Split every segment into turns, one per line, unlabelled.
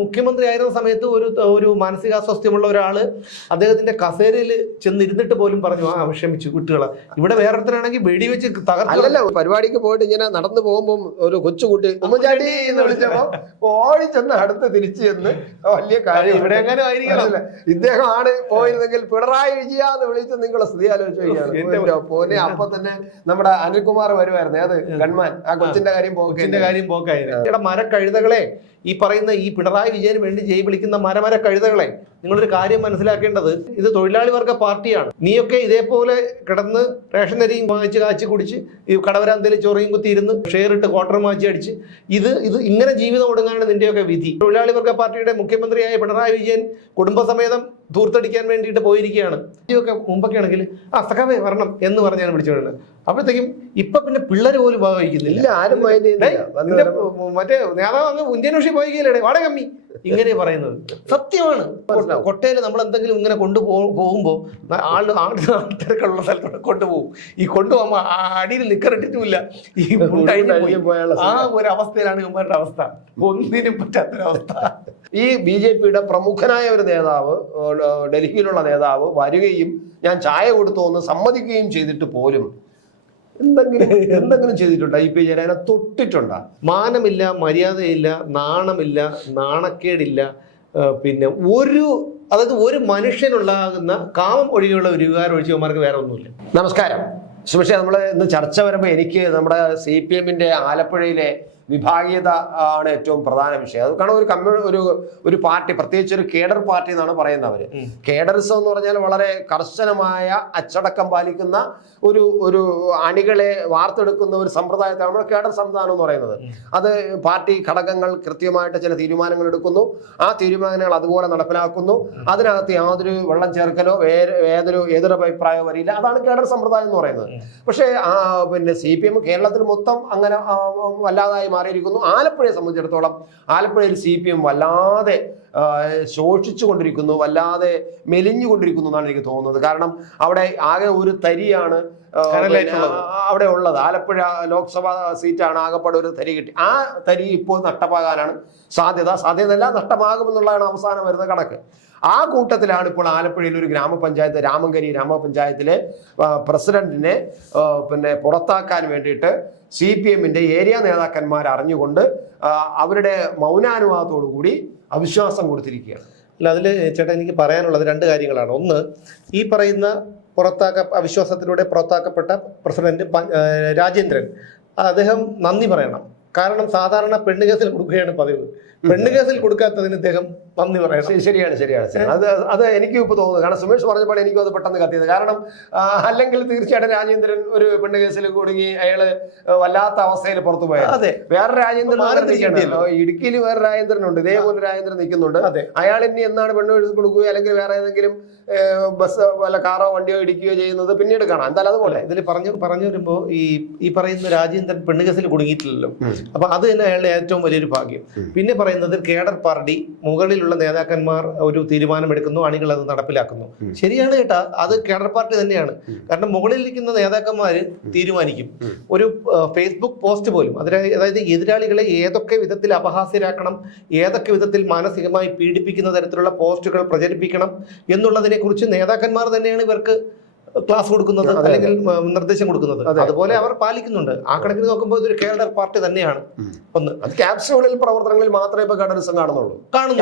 മുഖ്യമന്ത്രി ആയിരുന്ന സമയത്ത് ഒരു ഒരു മാനസികാസ്വാസ്ഥ്യമുള്ള ഒരാൾ അദ്ദേഹത്തിന്റെ കസേരയിൽ ചെന്നിരുന്നിട്ട് പോലും പറഞ്ഞു ആ ക്ഷമിച്ചു കുട്ടികളെ ഇവിടെ വേറൊരുത്തരാണെങ്കിൽ വെടിവെച്ച്
തകർത്തല്ല പരിപാടിക്ക് പോയിട്ട് ഇങ്ങനെ നടന്നു പോകുമ്പോൾ ഒരു കൊച്ചുകുട്ടി ഉമ്മൻചാണ്ടി എന്ന് വിളിച്ചപ്പോ ഓടി ചെന്ന് അടുത്ത് തിരിച്ചു ചെന്ന് വലിയ കാര്യം
ഇവിടെ എങ്ങനെ ആയിരിക്കണം.
ഇദ്ദേഹം ഇദ്ദേഹമാണ് പോയിരുന്നെങ്കിൽ പിണറായി വിജയ എന്ന് വിളിച്ച് നിങ്ങളെ സ്ഥിതി ആലോചിച്ചു പോലെ അപ്പൊ തന്നെ നമ്മുടെ അനിൽകുമാർ വരുമായിരുന്നു അത് ഗൺമാൻ. ആ കൊച്ചിന്റെ കാര്യം പോക്കിന്റെ
കാര്യം പോക്കായിരുന്നു. മരക്കഴുതകളെ ഈ പറയുന്ന ഈ പിണറായി വിജയന് വേണ്ടി ജയ് വിളിക്കുന്ന മരമര കഴുതകളെ നിങ്ങളൊരു കാര്യം മനസ്സിലാക്കേണ്ടത് ഇത് തൊഴിലാളി വർഗ പാർട്ടിയാണ്. നീയൊക്കെ ഇതേപോലെ കിടന്ന് റേഷൻ അരിയും വാങ്ങിച്ച് കാച്ചി കുടിച്ച് ഈ കടവരാന്തയിൽ ചൊറിയും കുത്തി ഇരുന്ന് ഷെയർ ഇട്ട് ക്വാർട്ടർ മാച്ചി അടിച്ച് ഇത് ഇത് ഇങ്ങനെ ജീവിതം ഒടുങ്ങാണ് നിന്റെയൊക്കെ വിധി. തൊഴിലാളി വർഗ പാർട്ടിയുടെ മുഖ്യമന്ത്രിയായ പിണറായി വിജയൻ കുടുംബസമേതം ധൂർത്തടിക്കാൻ വേണ്ടിയിട്ട് പോയിരിക്കുകയാണ്. ഇതൊക്കെ മുമ്പൊക്കെ ആണെങ്കിൽ ആ സഖാവേ വരണം എന്ന് പറഞ്ഞാണ് വിളിച്ചുകൊണ്ടിരുന്നത്. അപ്പോഴത്തേക്കും ഇപ്പൊ പിന്നെ പിള്ളേർ പോലും ഭാഗവഹിക്കുന്നില്ല
ഇല്ല ആരും
മറ്റേ നേതാവ് അങ്ങ് ഇന്ത്യൻ വിഷയം പോയില്ലേ വാടക കമ്മി. ഇങ്ങനെ പറയുന്നത്. സത്യമാണ്. കൊട്ടയിൽ നമ്മൾ എന്തെങ്കിലും ഇങ്ങനെ കൊണ്ടുപോ പോകുമ്പോ ആൾ ആൾത്തിരക്കുള്ള സ്ഥലത്തോടെ കൊണ്ടുപോകും. ഈ കൊണ്ടുപോകുമ്പോ ആ അടിയിൽ നിക്കറിട്ടിട്ടുമില്ല. ഈ മുണ്ട് അഴിഞ്ഞ് പോയി. ആ ഒരു അവസ്ഥയിലാണ് ഇവന്മാരുടെ അവസ്ഥ. ഒന്നിനും പറ്റാത്തൊരവസ്ഥ.
ഈ ബി ജെ പിയുടെ പ്രമുഖനായ ഒരു നേതാവ് ഡൽഹിയിലുള്ള നേതാവ് വരികയും ഞാൻ ചായ കൊടുത്തു എന്ന് സമ്മതിക്കുകയും ചെയ്തിട്ട് പോലും എന്തെങ്കിലും എന്തെങ്കിലും ചെയ്തിട്ടുണ്ടോ? ഈ പി ജയരാജനെ തൊട്ടിട്ടുണ്ടോ?
മാനമില്ല മര്യാദയില്ല നാണമില്ല നാണക്കേടില്ല പിന്നെ ഒരു അതായത് ഒരു മനുഷ്യനുണ്ടാകുന്ന കാമം ഒഴികെയുള്ള ഒരു വികാരം ഒഴിച്ചവന്മാർക്ക് വേറെ ഒന്നുമില്ല.
നമസ്കാരം. സുമിഷ നമ്മൾ ഇന്ന് ചർച്ച വരുമ്പോൾ എനിക്ക് നമ്മുടെ സി പി എമ്മിന്റെ ആലപ്പുഴയിലെ വിഭാഗീയത ആണ് ഏറ്റവും പ്രധാന വിഷയം. അത് കാരണം ഒരു കമ്മ്യൂ ഒരു ഒരു പാർട്ടി പ്രത്യേകിച്ച് ഒരു കേഡർ പാർട്ടി എന്നാണ് പറയുന്നത്
അവർ
കേഡറിസം എന്ന് പറഞ്ഞാൽ വളരെ കർശനമായ അച്ചടക്കം പാലിക്കുന്ന ഒരു ഒരു അണികളെ വാർത്തെടുക്കുന്ന ഒരു സമ്പ്രദായത്താണ് നമ്മൾ കേഡർ സംവിധാനം എന്ന് പറയുന്നത്. അത് പാർട്ടി ഘടകങ്ങൾ കൃത്യമായിട്ട് ചില തീരുമാനങ്ങൾ എടുക്കുന്നു. ആ തീരുമാനങ്ങൾ അതുപോലെ നടപ്പിലാക്കുന്നു. അതിനകത്ത് യാതൊരു വെള്ളം ചേർക്കലോ വേറെ ഏതൊരു അഭിപ്രായം വരില്ല. അതാണ് കേഡർ സമ്പ്രദായം എന്ന് പറയുന്നത്. പക്ഷേ പിന്നെ സി പി എം കേരളത്തിൽ മൊത്തം അങ്ങനെ വല്ലാതായി മാറിയിരിക്കുന്നു. ആലപ്പുഴയെ സംബന്ധിച്ചിടത്തോളം ആലപ്പുഴയിൽ സി പി എം വല്ലാതെ ശോഷിച്ചുകൊണ്ടിരിക്കുന്നു ശോഷിച്ചു കൊണ്ടിരിക്കുന്നു വല്ലാതെ മെലിഞ്ഞുകൊണ്ടിരിക്കുന്നു എന്നാണ് എനിക്ക് തോന്നുന്നത്. കാരണം അവിടെ ആകെ ഒരു തരിയാണ് അവിടെ ഉള്ളത്. ആലപ്പുഴ ലോക്സഭാ സീറ്റാണ് ആകെപ്പാടെ ഒരു തരി കിട്ടി. ആ തരി ഇപ്പോൾ നഷ്ടമാകാനാണ് സാധ്യത. സാധ്യതയല്ല നഷ്ടമാകുമെന്നുള്ളതാണ് അവസാനം വരുന്ന കണക്ക്. ആ കൂട്ടത്തിലാണ് ഇപ്പോൾ ആലപ്പുഴയിൽ ഒരു ഗ്രാമപഞ്ചായത്ത് രാമങ്കരി ഗ്രാമപഞ്ചായത്തിലെ പ്രസിഡന്റിനെ പിന്നെ പുറത്താക്കാൻ വേണ്ടിയിട്ട് സി പി എമ്മിന്റെ ഏരിയ നേതാക്കന്മാർ അറിഞ്ഞുകൊണ്ട് അവരുടെ മൗനാനുവാദത്തോടു കൂടി അവിശ്വാസം കൊടുത്തിരിക്കുകയാണ്.
അല്ല അതിൽ ചേട്ടാ എനിക്ക് പറയാനുള്ളത് രണ്ട് കാര്യങ്ങളാണ്. ഒന്ന് ഈ പറയുന്ന പുറത്താക്ക അവിശ്വാസത്തിലൂടെ പുറത്താക്കപ്പെട്ട പ്രസിഡന്റ് രാജേന്ദ്രൻ അദ്ദേഹം നന്ദി പറയണം. കാരണം സാധാരണ പെണ്ണുകേസിൽ കൊടുക്കുകയാണ് പതിവ്. പെണ്ണുകേസിൽ കൊടുക്കാത്തതിന് ഇദ്ദേഹം നന്ദി പറയണം.
ശരി- ശരിയാണ് ശരിയാണ് അത് അത് എനിക്കും ഇപ്പോൾ തോന്നുന്നു. കാരണം സുമേഷ് പറഞ്ഞപ്പോൾ എനിക്കും അത് പെട്ടെന്ന് കത്തിയത്. കാരണം അല്ലെങ്കിൽ തീർച്ചയായിട്ടും രാജേന്ദ്രൻ ഒരു പെണ്ണ് കേസിൽ കുടുങ്ങി അയാൾ വല്ലാത്ത അവസ്ഥയിൽ പുറത്തു പോയത്
അതെ.
വേറെ രാജേന്ദ്രൻ ഇടുക്കിയിൽ വേറെ രാജേന്ദ്രൻ ഉണ്ട് ഇതേപോലെ രാജേന്ദ്രൻ നിൽക്കുന്നുണ്ട്.
അതെ.
അയാൾ ഇനി എന്നാണ് പെണ്ണ് എഴുതി കൊടുക്കുകയോ അല്ലെങ്കിൽ വേറെ ഏതെങ്കിലും ബസ് വല്ല കാറോ വണ്ടിയോ ഇടിക്കുകയോ ചെയ്യുന്നത് പിന്നീട് കാണാം. എന്തായാലും അതുപോലെ.
ഇതിൽ പറഞ്ഞു പറഞ്ഞു വരുമ്പോ ഈ ഈ പറയുന്ന രാജേന്ദ്രൻ പെണ്ണ് കേസിൽ കുടുങ്ങിയിട്ടില്ലല്ലോ. അപ്പൊ അത് തന്നെ അയാളുടെ ഏറ്റവും വലിയൊരു ഭാഗ്യം. പിന്നെ പറയുന്നത് കേഡർ പാർട്ടി മുകളിലുള്ള നേതാക്കന്മാർ ഒരു തീരുമാനമെടുക്കുന്നു അണികൾ അത് നടപ്പിലാക്കുന്നു. ശരിയാണ് കേട്ടാ അത് കേഡർ പാർട്ടി തന്നെയാണ്. കാരണം മുകളിലിരിക്കുന്ന നേതാക്കന്മാർ തീരുമാനിക്കും. ഒരു ഫേസ്ബുക്ക് പോസ്റ്റ് പോലും അതിന് അതായത് എതിരാളികളെ ഏതൊക്കെ വിധത്തിൽ അപഹാസ്യരാക്കണം ഏതൊക്കെ വിധത്തിൽ മാനസികമായി പീഡിപ്പിക്കുന്ന തരത്തിലുള്ള പോസ്റ്റുകൾ പ്രചരിപ്പിക്കണം എന്നുള്ളതിനെ കുറിച്ച് നേതാക്കന്മാർ തന്നെയാണ് ഇവർക്ക് ക്ലാസ് കൊടുക്കുന്നത്. അല്ലെങ്കിൽ നിർദ്ദേശം കൊടുക്കുന്നത്. അതുപോലെ അവർ പാലിക്കുന്നുണ്ട്. ആ കണക്കിന് നോക്കുമ്പോൾ ഇതൊരു കേരള പാർട്ടി തന്നെയാണ്. ഒന്ന്.
അത് ക്യാപ്സ്യൂളിൽ പ്രവർത്തനങ്ങളിൽ മാത്രമേ ഇപ്പൊ കടലിസം കാണുന്നുള്ളൂ.
കാണുന്നു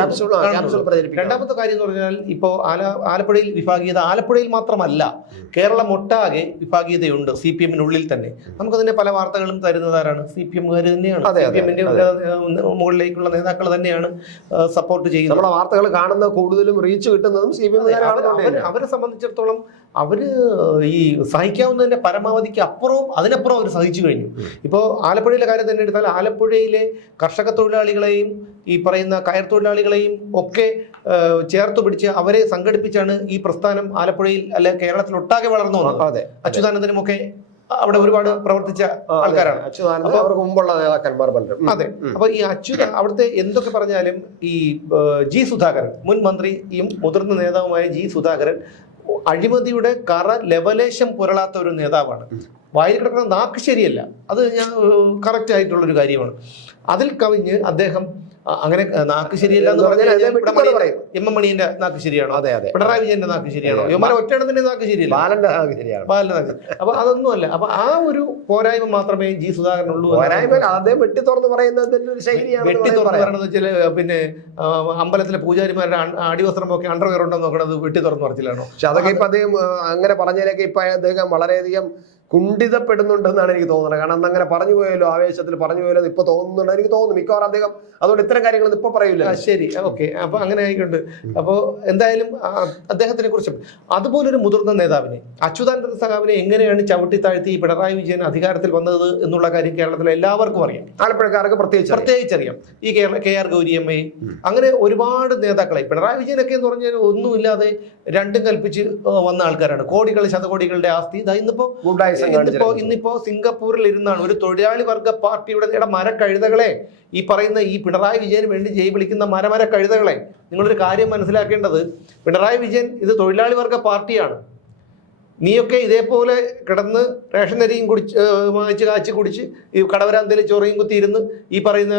രണ്ടാമത്തെ കാര്യം എന്ന് പറഞ്ഞാൽ ഇപ്പോൾ ആല ആലപ്പുഴയിൽ വിഭാഗീയത ആലപ്പുഴയിൽ മാത്രമല്ല കേരളം ഒട്ടാകെ വിഭാഗീയതയുണ്ട് സി പി എമ്മിനുള്ളിൽ തന്നെ. നമുക്കതിന്റെ പല വാർത്തകളും തരുന്നതാരാണ് സി പി എമ്മുകാർ തന്നെയാണ്. സി പി എമ്മിന്റെ മുകളിലേക്കുള്ള നേതാക്കൾ തന്നെയാണ് സപ്പോർട്ട് ചെയ്യുന്നത്.
നമ്മളെ വാർത്തകൾ കാണുന്ന കൂടുതലും റീച്ച് കിട്ടുന്നതും സി പി
എം അവരെ സംബന്ധിച്ചിടത്തോളം അവർ ഈ സഹിക്കാവുന്നതിന്റെ പരമാവധിക്ക് അപ്പുറവും അതിനപ്പുറം അവർ സഹിച്ചു കഴിഞ്ഞു. ഇപ്പോൾ ആലപ്പുഴയിലെ കാര്യം തന്നെ എടുത്താൽ ആലപ്പുഴയിലെ കർഷക തൊഴിലാളികളെയും ഈ പറയുന്ന കയർ തൊഴിലാളികളെയും ഒക്കെ ചേർത്ത് പിടിച്ച് അവരെ സംഘടിപ്പിച്ചാണ് ഈ പ്രസ്ഥാനം ആലപ്പുഴയിൽ അല്ലെ കേരളത്തിൽ ഒട്ടാകെ വളർന്നു വന്നത്.
അതെ
അച്യുതാനന്ദനും ഒക്കെ അവിടെ ഒരുപാട് പ്രവർത്തിച്ച ആൾക്കാരാണ്.
അച്യുതാനന്ദ അവർക്ക് മുമ്പുള്ള നേതാക്കന്മാർ പലരും.
അതെ. അപ്പൊ ഈ അച്യുത അവിടുത്തെ എന്തൊക്കെ പറഞ്ഞാലും ഈ ജി സുധാകരൻ മുൻ മന്ത്രിയും മുതിർന്ന നേതാവുമായ ജി സുധാകരൻ അഴിമതിയുടെ കറ ലെവലേശം പുരളാത്ത ഒരു നേതാവാണ്. വായിൽ കിടക്കുന്ന നാക്ക് ശരിയല്ല. അത് ഞാൻ കറക്റ്റ് ആയിട്ടുള്ളൊരു കാര്യമാണ്. അതിൽ കവിഞ്ഞ് അദ്ദേഹം അങ്ങനെ നാക്ക് ശരിയല്ല എന്ന് പറഞ്ഞാൽ എം എം മണിന്റെ നാക്ക് ശരിയാണോ?
അതെ അതെ.
പിണറായി വിജയന്റെ നാക്ക് ശരിയാണോ?
അതെ.
ഇവന്മാരെ ഒറ്റയെണ്ണത്തിന്റെ നാക്ക് ശരിയല്ല.
ബാലന്റെ നാക്ക് ശരിയാണ്.
ബാലന്റെ നാക്ക് അപ്പൊ അതൊന്നും അല്ല അപ്പൊ ആ ഒരു പോരായ്മ മാത്രമേ ജി സുധാകരനുള്ളൂ ഉള്ളൂ
പോരായ്മ അദ്ദേഹം വെട്ടി തുറന്ന് പറയുന്നതിന്റെ ഒരു ശൈലിയാണ്
വെട്ടി തുറന്ന് പറയണത് വെച്ചാൽ പിന്നെ അമ്പലത്തിലെ പൂജാരിമാരുടെ അടിവസ്ത്രം ഒക്കെ അണ്ടർവെയർ ഉണ്ടോ നോക്കണത് വെട്ടി തുറന്ന് പറച്ചിലാണോ.
പക്ഷെ അതൊക്കെ ഇപ്പൊ അദ്ദേഹം അങ്ങനെ പറഞ്ഞതിലൊക്കെ ഇപ്പൊ അദ്ദേഹം വളരെയധികം കുണ്ഠിതപ്പെടുന്നുണ്ടെന്നാണ് എനിക്ക് തോന്നുന്നത്. കാരണം അന്ന് അങ്ങനെ പറഞ്ഞു പോയല്ലോ ആവേശത്തിൽ പറഞ്ഞു പോയല്ലോ ഇപ്പൊ തോന്നുന്നുണ്ട്. എനിക്ക് തോന്നുന്നു മിക്കവാറും അദ്ദേഹം അതുകൊണ്ട് ഇത്തരം കാര്യങ്ങൾ ഇപ്പൊ പറയില്ല
ശരി. ഓക്കെ. അപ്പൊ അങ്ങനെ ആയിക്കൊണ്ട് അപ്പോൾ എന്തായാലും അദ്ദേഹത്തിനെ കുറിച്ച് അതുപോലൊരു മുതിർന്ന നേതാവിനെ അച്യുതാനന്ദ സഖാവിനെ എങ്ങനെയാണ് ചവിട്ടി താഴ്ത്തി പിണറായി വിജയൻ അധികാരത്തിൽ വന്നത് എന്നുള്ള കാര്യം കേരളത്തിലെ എല്ലാവർക്കും അറിയാം.
ആലപ്പുഴക്കാർക്ക് പ്രത്യേകിച്ച് അറിയാം.
പ്രത്യേകിച്ചറിയാം. ഈ കേരള കെ ആർ ഗൗരിയമ്മയെ. അങ്ങനെ ഒരുപാട് നേതാക്കളെ പിണറായി വിജയനൊക്കെ എന്ന് പറഞ്ഞാൽ ഒന്നുമില്ലാതെ രണ്ടും കൽപ്പിച്ച് വന്ന ആൾക്കാരാണ്. കോടികൾ ശതകോടികളുടെ ആസ്തി. ഇതാ ഇന്നിപ്പോ ഇന്നിപ്പോ ഇന്നിപ്പോ സിംഗപ്പൂരിൽ ഇരുന്നാണ് ഒരു തൊഴിലാളി വർഗ പാർട്ടിയുടെ ഇട മരക്കഴുതകളെ ഈ പറയുന്ന ഈ പിണറായി വിജയന് വേണ്ടി ജയ് വിളിക്കുന്ന മരമര കഴുതകളെ നിങ്ങളൊരു കാര്യം മനസ്സിലാക്കേണ്ടത് പിണറായി വിജയൻ ഇത് തൊഴിലാളി വർഗ പാർട്ടിയാണ്. നീയൊക്കെ ഇതേപോലെ കിടന്ന് റേഷൻ അരിയും കുടിച്ച് വാങ്ങിച്ച് കാച്ചി കുടിച്ച് ഈ കടവരാന്തയിൽ ചൊറിയും കുത്തിയിരുന്ന് ഈ പറയുന്ന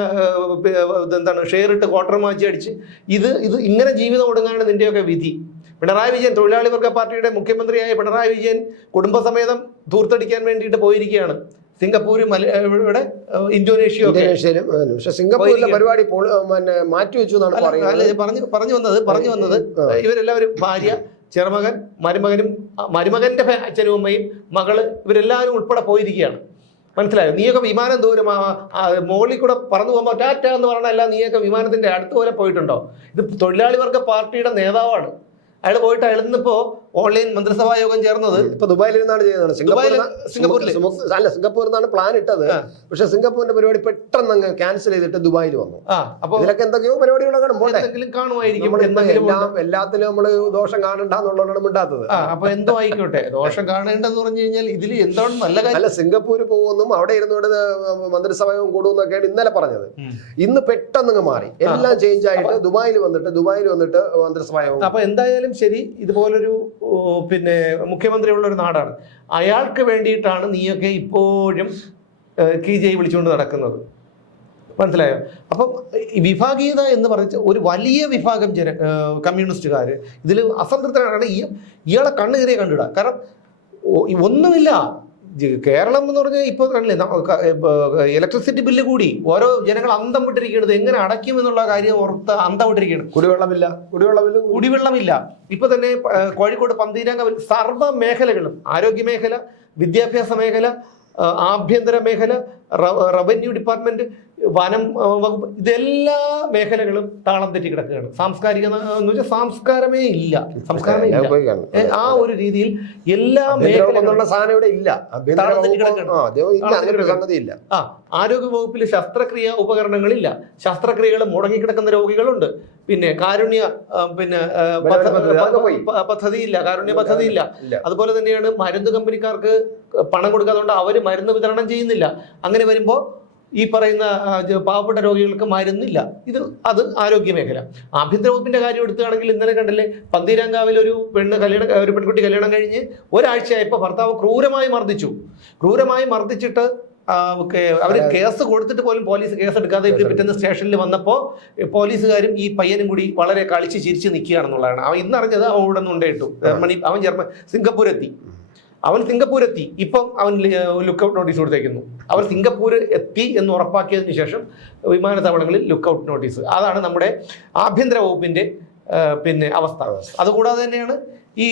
എന്താണ് ഷെയർ ഇട്ട് ക്വാർട്ടർ മാച്ചി അടിച്ച് ഇത് ഇത് ഇങ്ങനെ ജീവിതം ഒടുങ്ങാണ് നിന്റെയൊക്കെ വിധി. പിണറായി വിജയൻ തൊഴിലാളി വർഗ പാർട്ടിയുടെ മുഖ്യമന്ത്രിയായ പിണറായി വിജയൻ കുടുംബസമേതം ധൂർത്തടിക്കാൻ വേണ്ടിയിട്ട് പോയിരിക്കുകയാണ്. സിംഗപ്പൂരും ഇവിടെ ഇന്തോനേഷ്യ ഒക്കെ.
ഇന്തോനേഷ്യയിലും പക്ഷെ സിംഗപ്പൂരിലെ പരിപാടി പിന്നെ മാറ്റി വെച്ചു എന്നാണ് പറയുന്നത്.
പറഞ്ഞു പറഞ്ഞു വന്നത് പറഞ്ഞു വന്നത്. ഇവരെല്ലാവരും ഭാര്യ ചെറുമകൻ മരുമകനും മരുമകന്റെ അച്ഛനും അമ്മയും മകൾ ഇവരെല്ലാവരും ഉൾപ്പെടെ പോയിരിക്കുകയാണ്. മനസ്സിലായോ? നീയൊക്കെ വിമാനം ദൂരം മോളിൽ കൂടെ പറന്നു പോകുമ്പോൾ ടാറ്റ എന്ന് പറഞ്ഞല്ല നീയൊക്കെ വിമാനത്തിന്റെ അടുത്ത് പോലെ പോയിട്ടുണ്ടോ? ഇത് തൊഴിലാളി വർഗ പാർട്ടിയുടെ നേതാവാണ്. അയാൾ പോയിട്ട് അയാൾ ഇന്നിപ്പോ ഓൺലൈൻ മന്ത്രിസഭാ യോഗം ചേർന്നത്
ഇപ്പൊ ദുബായിൽ ഇരുന്നാണ് ചെയ്യുന്നത്. സിംഗപ്പൂരിൽ
സിംഗപ്പൂരിൽ.
അല്ല സിംഗപ്പൂരിൽ നിന്നാണ് പ്ലാൻ ഇട്ടത്. പക്ഷെ സിംഗപ്പൂരിന്റെ പരിപാടി പെട്ടെന്ന് അങ്ങ് ക്യാൻസൽ ചെയ്തിട്ട് ദുബായിൽ വന്നു.
അപ്പൊ
ഇതിലൊക്കെ എന്തൊക്കെയോ പരിപാടികളൊക്കെ
കാണുമായിരിക്കും.
എല്ലാം എല്ലാത്തിലും നമ്മൾ ദോഷം കാണണ്ടെന്നുള്ളതാണ് മിണ്ടാത്തത്.
ആ അപ്പൊ എന്തോ ആയിക്കോട്ടെ. ദോഷം കാണേണ്ടെന്ന് പറഞ്ഞു കഴിഞ്ഞാൽ ഇതിൽ എന്താണ് നല്ല കാര്യം?
അല്ല സിംഗപ്പൂര് പോകുമെന്നും അവിടെ ഇരുന്നുകൊണ്ട് യോഗം കൂടുമെന്നൊക്കെയാണ് ഇന്നലെ പറഞ്ഞത്. ഇന്ന് പെട്ടെന്ന് മാറി. എല്ലാം ചേഞ്ച് ആയിട്ട് ദുബായിൽ വന്നിട്ട് ദുബായിൽ വന്നിട്ട് മന്ത്രിസഭയും
അപ്പൊ എന്തായാലും ശരി ഇതുപോലൊരു പിന്നെ മുഖ്യമന്ത്രിയുള്ള ഒരു നാടാണ്. അയാൾക്ക് വേണ്ടിയിട്ടാണ് നീയൊക്കെ ഇപ്പോഴും കി ജയ് വിളിച്ചുകൊണ്ട് നടക്കുന്നത്. മനസ്സിലായോ? അപ്പം വിഭാഗീയത എന്ന് പറഞ്ഞ ഒരു വലിയ വിഭാഗം ജന കമ്മ്യൂണിസ്റ്റുകാർ ഇതിൽ അസംതൃപ്തരാണ്. ഇയാളെ കണ്ണുകീറിയെ കണ്ടിടുക കാരണം ഒന്നുമില്ല. കേരളം എന്ന് പറഞ്ഞാൽ ഇപ്പോൾ കണ്ടില്ലേ ഇലക്ട്രിസിറ്റി ബില്ല് കൂടി. ഓരോ ജനങ്ങൾ അന്തം വിട്ടിരിക്കുന്നത് എങ്ങനെ അടയ്ക്കും എന്നുള്ള കാര്യം ഓർത്ത് അന്തം വിട്ടിരിക്കുകയാണ്
കുടിവെള്ളമില്ല. കുടിവെള്ളമില്ല.
കുടിവെള്ളമില്ല. ഇപ്പൊ തന്നെ കോഴിക്കോട് പന്തീരാങ്ക സർവ മേഖലകളും ആരോഗ്യ മേഖല വിദ്യാഭ്യാസ മേഖല ആഭ്യന്തര മേഖല റവ- റവന്യൂ ഡിപ്പാർട്ട്മെന്റ് വനം വകുപ്പ് ഇതെല്ലാ മേഖലകളും താളം തെറ്റി കിടക്കുകയാണ്. സാംസ്കാരിക എന്ന് വെച്ചാൽ സംസ്കാരമേ ഇല്ല. സംസ്കാരമേ ഇല്ല. ആ ഒരു രീതിയിൽ എല്ലാ മേഖലകളും
ഇല്ല. ആ
ആരോഗ്യ വകുപ്പിൽ ശസ്ത്രക്രിയ ഉപകരണങ്ങളില്ല. ശസ്ത്രക്രിയകൾ മുടങ്ങിക്കിടക്കുന്ന രോഗികളുണ്ട്. പിന്നെ കാരുണ്യ പിന്നെ പദ്ധതിയില്ല കാരുണ്യ പദ്ധതിയില്ല.
ഇല്ല.
അതുപോലെ തന്നെയാണ് മരുന്ന് കമ്പനിക്കാർക്ക് പണം കൊടുക്കാതുകൊണ്ട് അവർ മരുന്ന് വിതരണം ചെയ്യുന്നില്ല. അങ്ങനെ വരുമ്പോൾ ഈ പറയുന്ന പാവപ്പെട്ട രോഗികൾക്ക് മരുന്നില്ല. ഇത് അത് ആരോഗ്യ മേഖല. ആഭ്യന്തര വകുപ്പിന്റെ കാര്യം എടുക്കുകയാണെങ്കിൽ ഇന്നലെ കണ്ടില്ലേ പന്തീരങ്കാവിൽ ഒരു പെണ്ണ് കല്യാണം ഒരു പെൺകുട്ടി കല്യാണം കഴിഞ്ഞ് ഒരാഴ്ചയായപ്പോൾ ഭർത്താവ് ക്രൂരമായി മർദ്ദിച്ചു. ക്രൂരമായി മർദ്ദിച്ചിട്ട് അവർ കേസ് കൊടുത്തിട്ട് പോലും പോലീസ് കേസ് എടുക്കാതെ ഇവർ പിറ്റേന്ന് സ്റ്റേഷനിൽ വന്നപ്പോൾ പോലീസുകാരും ഈ പയ്യനും കൂടി വളരെ കളിച്ച് ചിരിച്ച് നിൽക്കുകയാണെന്നുള്ളതാണ് അവൻ ഇന്നറിഞ്ഞത് അവൻ ഇവിടെ നിന്ന് ഉണ്ടേട്ടു ജർമ്മനി അവൻ ജർമ്മ സിംഗപ്പൂർ എത്തി അവൻ സിംഗപ്പൂർ എത്തി ഇപ്പം അവൻ ലുക്കൗട്ട് നോട്ടീസ് കൊടുത്തേക്കുന്നു. അവർ സിംഗപ്പൂർ എത്തി എന്ന് ഉറപ്പാക്കിയതിന് ശേഷം വിമാനത്താവളങ്ങളിൽ ലുക്കൗട്ട് നോട്ടീസ്. അതാണ് നമ്മുടെ ആഭ്യന്തര വകുപ്പിന്റെ പിന്നെ അവസ്ഥ. അതുകൂടാതെ തന്നെയാണ് ഈ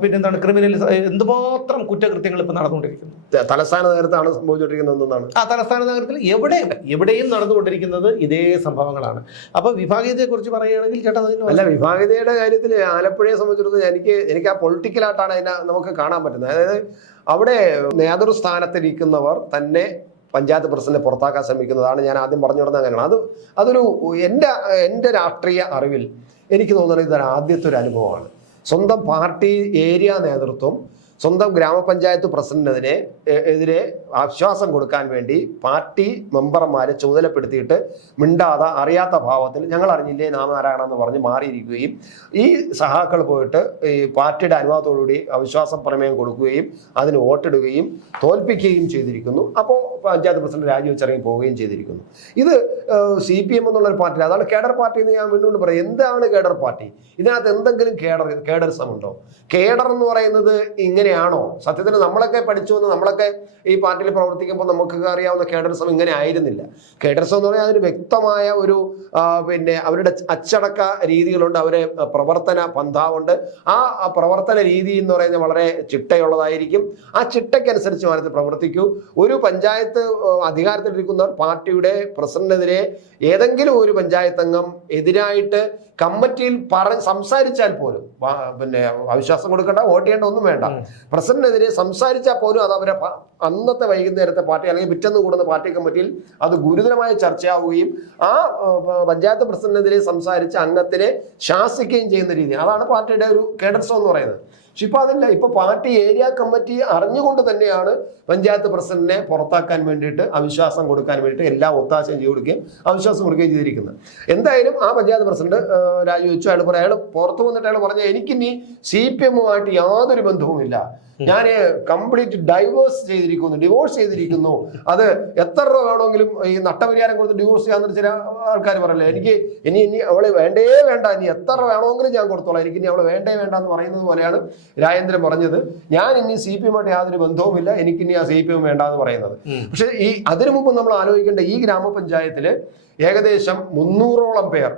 പിന്നെന്താണ് ക്രിമിനൽ എന്തുമാത്രം കുറ്റകൃത്യങ്ങൾ ഇപ്പം നടന്നുകൊണ്ടിരിക്കുന്നത്
തലസ്ഥാന നഗരത്താണ് സംഭവിച്ചുകൊണ്ടിരിക്കുന്നതെന്നാണ്
ആ തലസ്ഥാന നഗരത്തിൽ എവിടെ എവിടെയും നടന്നുകൊണ്ടിരിക്കുന്നത് ഇതേ സംഭവങ്ങളാണ്. അപ്പൊ വിഭാഗീയതയെക്കുറിച്ച് പറയുകയാണെങ്കിൽ ചേട്ടാ
അല്ല വിഭാഗീയതയുടെ കാര്യത്തിൽ ആലപ്പുഴയെ സംബന്ധിച്ചിടത്തോളം എനിക്ക് എനിക്ക് ആ പൊളിറ്റിക്കലായിട്ടാണ് അതിനെ നമുക്ക് കാണാൻ പറ്റുന്നത്. അതായത് അവിടെ നേതൃസ്ഥാനത്തിരിക്കുന്നവർ തന്നെ പഞ്ചായത്ത് പ്രസിഡന്റ് പുറത്താക്കാൻ ശ്രമിക്കുന്നതാണ് ഞാൻ ആദ്യം പറഞ്ഞു തുടങ്ങുന്ന അങ്ങനെയാണ് അത് അതൊരു എന്റെ എന്റെ രാഷ്ട്രീയ അറിവിൽ എനിക്ക് തോന്നുന്നത് ഇതൊരു ആദ്യത്തെ ഒരു അനുഭവമാണ്. സ്വന്തം പാർട്ടി ഏരിയ നേതൃത്വം സ്വന്തം ഗ്രാമപഞ്ചായത്ത് പ്രസിഡന്റിനെ എതിരെ ആശ്വാസം കൊടുക്കാൻ വേണ്ടി പാർട്ടി മെമ്പർമാരെ ചുമതലപ്പെടുത്തിയിട്ട് മിണ്ടാതെ അറിയാത്ത ഭാവത്തിൽ ഞങ്ങൾ അറിഞ്ഞില്ലേ നാം ആരാണെന്ന് പറഞ്ഞ് മാറിയിരിക്കുകയും ഈ സഹാക്കൾ പോയിട്ട് ഈ പാർട്ടിയുടെ അനുവാദത്തോടുകൂടി അവിശ്വാസ പ്രമേയം കൊടുക്കുകയും അതിന് വോട്ടിടുകയും തോൽപ്പിക്കുകയും ചെയ്തിരിക്കുന്നു. അപ്പോൾ പഞ്ചായത്ത് പ്രസിഡന്റ് രാജിവെച്ചിറങ്ങി പോവുകയും ചെയ്തിരിക്കുന്നു. ഇത് സി പി എം എന്നുള്ളൊരു പാർട്ടി അതാണ് കേഡർ പാർട്ടി എന്ന് ഞാൻ വീണ്ടും പറയും. എന്താണ് കേഡർ പാർട്ടി? ഇതിനകത്ത് എന്തെങ്കിലും കേഡർ കേഡർസം ഉണ്ടോ കേഡർ എന്ന് പറയുന്നത് ഇങ്ങനെയാണോ? സത്യത്തിൽ നമ്മളൊക്കെ പഠിച്ചു വന്ന് നമ്മളൊക്കെ ഈ പാർട്ടിയിൽ പ്രവർത്തിക്കുമ്പോൾ നമുക്കൊക്കെ അറിയാവുന്ന കേഡർസം ഇങ്ങനെ ആയിരുന്നില്ല. കേഡർസം എന്ന് പറഞ്ഞാൽ അതിന് വ്യക്തമായ ഒരു പിന്നെ അവരുടെ അച്ചടക്ക രീതികളുണ്ട് അവരെ പ്രവർത്തന പന്ഥാവുണ്ട്. ആ പ്രവർത്തന രീതി എന്ന് പറയുന്നത് വളരെ ചിട്ടയുള്ളതായിരിക്കും. ആ ചിട്ടയ്ക്കനുസരിച്ച് മാറ്റി പ്രവർത്തിക്കൂ. ഒരു പഞ്ചായത്ത് അധികാരത്തിലിരിക്കുന്നവർ പാർട്ടിയുടെ പ്രസിഡന്റിനെതിരെ ഏതെങ്കിലും ഒരു പഞ്ചായത്ത് അംഗം എതിരായിട്ട് കമ്മിറ്റിയിൽ പറ സംസാരിച്ചാൽ പോലും പിന്നെ അവിശ്വാസം കൊടുക്കണ്ട വോട്ട് ചെയ്യേണ്ട ഒന്നും വേണ്ട. പ്രസിഡന്റിനെതിരെ സംസാരിച്ചാൽ പോലും അത് അവരെ അന്നത്തെ വൈകുന്നേരത്തെ പാർട്ടി അല്ലെങ്കിൽ പിറ്റേന്ന് കൂടുന്ന പാർട്ടി കമ്മിറ്റിയിൽ അത് ഗുരുതരമായ ചർച്ചയാവുകയും ആ, പഞ്ചായത്ത് പ്രസിഡന്റിനെതിരെ സംസാരിച്ച അംഗത്തിനെ ശാസിക്കുകയും ചെയ്യുന്ന രീതി. അതാണ് പാർട്ടിയുടെ ഒരു കേഡർസം എന്ന് പറയുന്നത്. പക്ഷെ ഇപ്പൊ അതല്ല ഇപ്പൊ പാർട്ടി ഏരിയ കമ്മിറ്റി അറിഞ്ഞുകൊണ്ട് തന്നെയാണ് പഞ്ചായത്ത് പ്രസിഡന്റിനെ പുറത്താക്കാൻ വേണ്ടിയിട്ട് അവിശ്വാസം കൊടുക്കാൻ വേണ്ടിയിട്ട് എല്ലാ ഒത്താശയും ചെയ്ത് കൊടുക്കുകയും അവിശ്വാസം കൊടുക്കുകയും ചെയ്തിരിക്കുന്നത്. എന്തായാലും ആ പഞ്ചായത്ത് പ്രസിഡന്റ് രാജിവെച്ചു അയാൾ പറയാം അയാൾ പുറത്തു വന്നിട്ട് അയാൾ പറഞ്ഞ എനിക്കിനി സി പി എമ്മുമായിട്ട് യാതൊരു ബന്ധവുമില്ല. ഞാൻ കംപ്ലീറ്റ് ഡൈവേഴ്സ് ചെയ്തിരിക്കുന്നു ഡിവോഴ്സ് ചെയ്തിരിക്കുന്നു. അത് എത്ര രൂപ വേണമെങ്കിലും ഈ നട്ടപരിഹാരം കൊടുത്ത് ഡിവോഴ്സ് ചെയ്യാന്ന് ചില ആൾക്കാർ പറയല്ലേ? എനിക്ക് ഇനി ഇനി അവളെ വേണ്ടേ വേണ്ട ഇനി എത്ര രൂപ വേണമെങ്കിലും ഞാൻ കൊടുത്തോളാം. എനിക്ക് ഇനി അവളെ വേണ്ടേ വേണ്ട എന്ന് പറയുന്നത് പോലെയാണ് രാജേന്ദ്രൻ പറഞ്ഞത്. ഞാൻ ഇനി സി പി എമ്മായിട്ട് യാതൊരു ബന്ധവുമില്ല എനിക്ക് ഇനി ആ സി പി എം വേണ്ട എന്ന് പറയുന്നത്. പക്ഷെ ഈ അതിനു മുമ്പ് നമ്മൾ ആലോചിക്കേണ്ട ഈ ഗ്രാമപഞ്ചായത്തിൽ ഏകദേശം മുന്നൂറോളം പേർ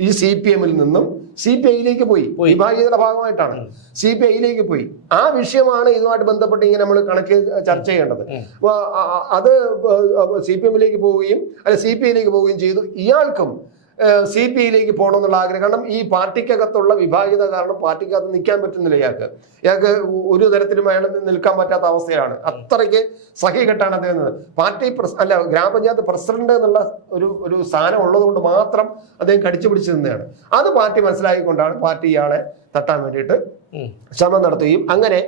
ഈ സി പി എമ്മിൽ നിന്നും സി പി ഐയിലേക്ക് പോയി. വിഭാഗീയതയുടെ ഭാഗമായിട്ടാണ്. സി പി ഐയിലേക്ക് പോയി. ആ വിഷയമാണ് ഇതുമായിട്ട് ബന്ധപ്പെട്ട് ഇങ്ങനെ നമ്മൾ കണക്ക് ചർച്ച ചെയ്യേണ്ടത്. അത് സി പി എമ്മിലേക്ക് പോവുകയും അല്ലെ സി പി ഐയിലേക്ക് പോവുകയും ചെയ്തു. ഇയാൾക്കും സി പി ഐയിലേക്ക് പോകണമെന്നുള്ള ആഗ്രഹം. കാരണം ഈ പാർട്ടിക്കകത്തുള്ള വിഭാഗീയത കാരണം പാർട്ടിക്കകത്ത് നിൽക്കാൻ പറ്റുന്നില്ല ഇയാൾക്ക്. ഇയാൾക്ക് ഒരു തരത്തിലും അയാൾ നിൽക്കാൻ പറ്റാത്ത അവസ്ഥയാണ് അത്രയ്ക്ക് സഹികെട്ടാണ് അദ്ദേഹം പാർട്ടി അല്ല ഗ്രാമപഞ്ചായത്ത് പ്രസിഡന്റ് എന്നുള്ള ഒരു ഒരു സ്ഥാനം ഉള്ളതുകൊണ്ട് മാത്രം അദ്ദേഹം കടിച്ചു പിടിച്ചു നിന്നതാണ്. അത് പാർട്ടി മനസ്സിലാക്കിക്കൊണ്ടാണ് പാർട്ടി ഇയാളെ തട്ടാൻ വേണ്ടിയിട്ട്. ശ്രമം നടത്തുകയും അങ്ങനെ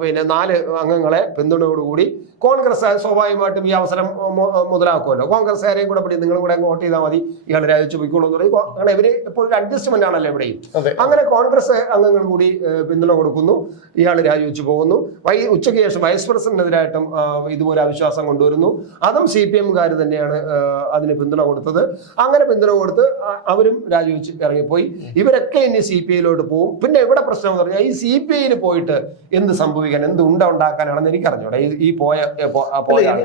പിന്നെ നാല് അംഗങ്ങളെ പിന്തുണയോടുകൂടി കോൺഗ്രസ് സ്വാഭാവികമായിട്ടും ഈ അവസരം മുതലാക്കുമല്ലോ. കോൺഗ്രസ്സുകാരെയും കൂടെ പിടി നിങ്ങളും കൂടെ വോട്ട് ചെയ്താൽ മതി. ഇയാളെ രാജിച്ചു പോയിക്കോളൂ എന്ന് പറയും. അങ്ങനെ ഇവർ ഇപ്പോൾ ഒരു അഡ്ജസ്റ്റ്മെന്റ് ആണല്ലോ എവിടെയും അങ്ങനെ കോൺഗ്രസ് അംഗങ്ങൾ കൂടി പിന്തുണ കൊടുക്കുന്നു. ഇയാൾ രാജിവെച്ചു പോകുന്നു. വൈ ഉച്ചയ്ക്ക് ശേഷം വൈസ് പ്രസിഡന്റിനെതിരായിട്ടും ഇതുപോലെ അവിശ്വാസം കൊണ്ടുവരുന്നു. അതും സി പി എംകാർ തന്നെയാണ് അതിന് പിന്തുണ കൊടുത്തത്. അങ്ങനെ പിന്തുണ കൊടുത്ത് അവരും രാജിവെച്ച് ഇറങ്ങിപ്പോയി. ഇവരൊക്കെ ഇനി സി പി ഐയിലോട്ട് പോകും. പിന്നെ എവിടെ പ്രശ്നം എന്ന് പറഞ്ഞാൽ ഈ സി പി ഐയിൽ പോയിട്ട് എന്ത് സംഭവിക്കാൻ എന്ത് ഉണ്ട ഉണ്ടാക്കാനാണെന്ന് എനിക്ക് അറിഞ്ഞൂടെ ഈ- പോയ.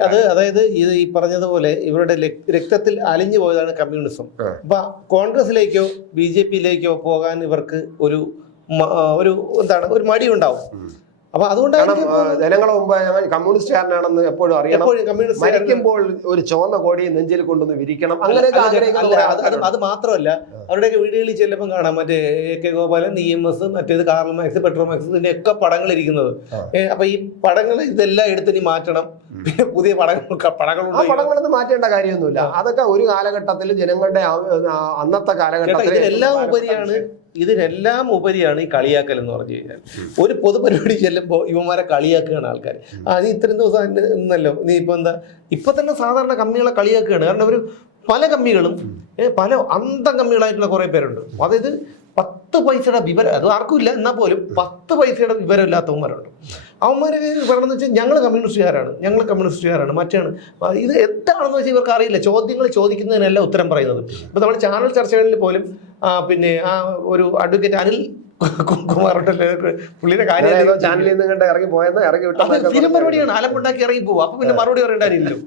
അത് അതായത് ഇത് ഈ പറഞ്ഞതുപോലെ ഇവരുടെ രക്തത്തിൽ അലിഞ്ഞു പോയതാണ് കമ്മ്യൂണിസം. അപ്പൊ കോൺഗ്രസിലേക്കോ ബി ജെ പിയിലേക്കോ പോകാൻ ഇവർക്ക് ഒരു ഒരു എന്താണ് ഒരു മടി ഉണ്ടാവും. അപ്പൊ
അതുകൊണ്ടാണ് ജനങ്ങളെ മുമ്പ് ഞാൻ കമ്മ്യൂണിസ്റ്റുകാരനാണെന്ന് എപ്പോഴും അറിയണം. മരിക്കുമ്പോൾ ഒരു ചുവന്ന കോടി നെഞ്ചിൽ കൊണ്ടുവന്ന് വിരിക്കണം. കുറെ
അത് മാത്രമല്ല അവരുടെയൊക്കെ വീടുകളിൽ ചെല്ലുമ്പോൾ കാണാം മറ്റേ A K Gopalan E M S മറ്റേത് കാർൽ മാക്സ് പെട്രോമാക്സ് ഇതിന്റെ ഒക്കെ പടങ്ങൾ ഇരിക്കുന്നത് അപ്പൊ ഈ പടങ്ങൾ ഇതെല്ലാം എടുത്തിന് മാറ്റണം. പിന്നെ പുതിയ പടങ്ങൾ പടങ്ങൾ
പടങ്ങളൊന്നും മാറ്റേണ്ട കാര്യമൊന്നുമില്ല. അതൊക്കെ ഒരു കാലഘട്ടത്തിൽ ജനങ്ങളുടെ അന്നത്തെ കാലഘട്ടത്തിൽ
എല്ലാം ഉപരിയാണ് ഇതിനെല്ലാം ഉപരിയാണ് ഈ കളിയാക്കൽ എന്ന് പറഞ്ഞു കഴിഞ്ഞാൽ. ഒരു പൊതുപരിപാടി ചെല്ലുമ്പോൾ ഇവന്മാരെ കളിയാക്കുകയാണ് ആൾക്കാർ ആ നീ ഇത്രയും ദിവസം എന്നല്ലോ നീ ഇപ്പൊ എന്താ? ഇപ്പൊ തന്നെ സാധാരണ കമ്മികളെ കളിയാക്കുകയാണ്. കാരണം ഒരു പല കമ്മികളും പല അന്തം കമ്മികളായിട്ടുള്ള കുറെ പേരുണ്ട്. അതായത് പത്ത് പൈസയുടെ വിവരം അത് ആർക്കും ഇല്ല എന്നാൽ പോലും പത്ത് പൈസയുടെ വിവരം ഇല്ലാത്തവന്മാരുണ്ട് അവന്മാരെ പറയണമെന്ന് വെച്ചാൽ ഞങ്ങൾ കമ്മ്യൂണിസ്റ്റുകാരാണ്. ഞങ്ങൾ കമ്മ്യൂണിസ്റ്റുകാരാണ്. മറ്റാണ്. ഇത് എന്താണെന്ന് വെച്ചാൽ ഇവർക്ക് അറിയില്ല ചോദ്യങ്ങൾ ചോദിക്കുന്നതിനല്ല ഉത്തരം പറയുന്നത്. ഇപ്പോൾ നമ്മൾ ചാനൽ ചർച്ചകളിൽ പോലും പിന്നെ ആ ഒരു അഡ്വക്കേറ്റ് അനിൽ കുമാർ ഉണ്ടല്ലോ പുള്ളിയുടെ കാര്യം
ചാനലിൽ നിന്ന് കണ്ട് ഇറങ്ങി പോയെന്ന് ഇറങ്ങി
സ്ഥിരം പരിപാടിയാണ് അലമ്പുണ്ടാക്കി ഇറങ്ങി പോവും. അപ്പൊ പിന്നെ മറുപടി പറയേണ്ടതില്ലല്ലോ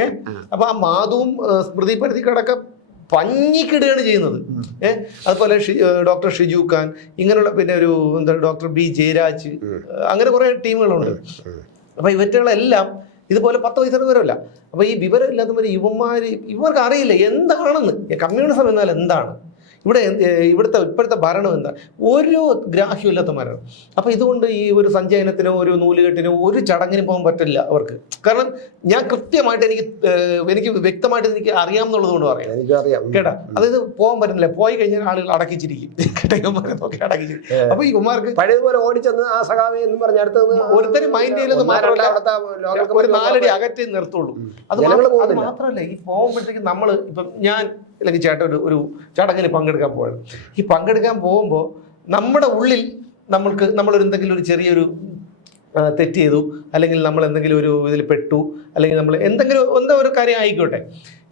ഏഹ് അപ്പൊ ആ മാധുവും സ്മൃതി സ്മൃതി പരുത്തിക്കടക്കം പഞ്ഞിക്കിടുകയാണ് ചെയ്യുന്നത്. ഏഹ് അതുപോലെ ഡോക്ടർ ഷിജു ഖാൻ ഇങ്ങനെയുള്ള പിന്നെ ഒരു എന്താ ഡോക്ടർ ബി ജയരാജ് അങ്ങനെ കുറെ ടീമുകളുണ്ട്.
അപ്പോൾ
അപ്പൊ ഇവറ്റുകളെല്ലാം ഇതുപോലെ പത്ത് പൈസയുടെ വിവരമില്ല അപ്പൊ ഈ വിവരം ഇല്ലാത്തവർ യുവന്മാര് ഇവർക്ക് അറിയില്ല. എന്താണെന്ന് കമ്മ്യൂണിസം എന്നാൽ എന്താണ്? ഇവിടെ ഇവിടുത്തെ ഇപ്പോഴത്തെ ഭരണം എന്താ? ഒരു ഗ്രാഹ്യമില്ലാത്ത മരണം അപ്പോൾ ഇതുകൊണ്ട് ഈ ഒരു സഞ്ചയനത്തിനോ ഒരു നൂലുകെട്ടിനോ ഒരു ചടങ്ങിന് പോകാൻ പറ്റില്ല അവർക്ക്. കാരണം ഞാൻ കൃത്യമായിട്ട് എനിക്ക് എനിക്ക് വ്യക്തമായിട്ട് എനിക്ക് അറിയാമെന്നുള്ളത് കൊണ്ട് പറയാം
എനിക്ക് അറിയാം.
കേട്ടാ? അതായത് പോകാൻ പറ്റുന്നില്ല. പോയി കഴിഞ്ഞാൽ ആളുകൾ അടക്കിച്ചിരിക്കും. നോക്കി അടക്കിച്ചിരിക്കും അപ്പൊ ഈ കുമാർക്ക്
പഴയതുപോലെ ഓടിച്ചെന്ന് ആ സഖാവേ എന്ന് പറഞ്ഞ അടുത്തത്
ഒരുത്തരും മൈൻഡ് ചെയ്യലെന്ന് മാത്രമല്ല, ഒരു നാലടി അകറ്റി നിർത്തുള്ളൂ. അത് മാത്രമല്ല ഈ പോകുമ്പോഴത്തേക്ക് നമ്മൾ ഇപ്പം ഞാൻ അല്ലെങ്കിൽ ചേട്ടൻ ഒരു ഒരു ചടങ്ങിൽ പങ്കെടുക്കാൻ പോയത് ഈ പങ്കെടുക്കാൻ പോകുമ്പോൾ നമ്മുടെ ഉള്ളിൽ നമ്മൾക്ക് നമ്മളൊരു എന്തെങ്കിലും ഒരു ചെറിയൊരു തെറ്റ് ചെയ്തു അല്ലെങ്കിൽ നമ്മൾ എന്തെങ്കിലും ഒരു ഇതിൽ പെട്ടു അല്ലെങ്കിൽ നമ്മൾ എന്തെങ്കിലും എന്തോ ഒരു കാര്യം ആയിക്കോട്ടെ.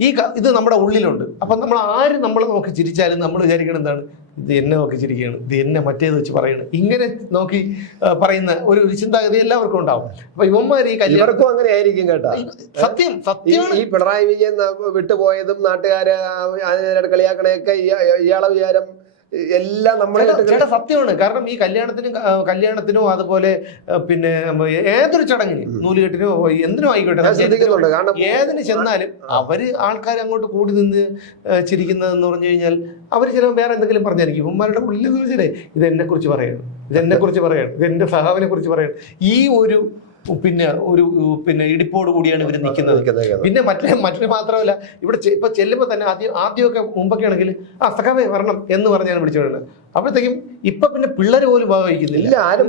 ഈ ഇത് നമ്മുടെ ഉള്ളിലുണ്ട്. അപ്പം നമ്മൾ ആര് നമ്മൾ നോക്കി ചിരിച്ചാലും നമ്മൾ വിചാരിക്കണം എന്താണ്? ഇത് എന്നെ നോക്കി ചിരിക്കുകയാണ്. ഇത് എന്നെ മറ്റേത് വെച്ച് പറയണം ഇങ്ങനെ നോക്കി പറയുന്ന ഒരു ചിന്താഗതി എല്ലാവർക്കും ഉണ്ടാവും. അപ്പൊ ഇവന്മാർ ഈ
കല്യാണർക്കും അങ്ങനെ ആയിരിക്കും കേട്ടോ.
സത്യം സത്യം
ഈ പിണറായി വിജയൻ വിട്ടുപോയതും നാട്ടുകാരെ ഇയ- ഇയാളെ വിചാരം എല്ലാം നമ്മളെ
ചേട്ടാ, സത്യമാണ്. കാരണം ഈ കല്യാണത്തിനും കല്യാണത്തിനും അതുപോലെ പിന്നെ ഏതൊരു ചടങ്ങിന് നൂലുകെട്ടിനോ എന്തിനോ ആയിക്കോട്ടെ. ഏതിന് ചെന്നാലും അവർ ആൾക്കാർ അങ്ങോട്ട് കൂടി നിന്ന് ചിരിക്കുന്നതെന്ന് പറഞ്ഞു കഴിഞ്ഞാൽ അവർ ചിലപ്പോൾ വേറെ എന്തെങ്കിലും പറഞ്ഞായിരിക്കും. ഉമ്മാരുടെ ഉള്ളിൽ എന്ന് വെച്ചാലേ ഇത് എന്നെ കുറിച്ച് പറയണം. ഇത് എന്നെ കുറിച്ച് പറയണം. ഇത് എന്റെ സഹാവിനെ കുറിച്ച് പറയണം. ഈ ഒരു പിന്നെ ഒരു പിന്നെ ഇടിപ്പോട് കൂടിയാണ് ഇവർ നിൽക്കുന്നത്. പിന്നെ മറ്റേ മറ്റേ മാത്രമല്ല ഇവിടെ ഇപ്പൊ ചെല്ലുമ്പോൾ തന്നെ ആദ്യം ആദ്യമൊക്കെ മുമ്പൊക്കെ ആണെങ്കിൽ ആ സഖാവേ വരണം എന്ന് പറഞ്ഞാണ് വിളിച്ചോണ്ട് അപ്പോഴത്തേക്കും ഇപ്പൊ പിന്നെ പിള്ളേർ പോലും ഭാഗവഹിക്കുന്നില്ല
ആരും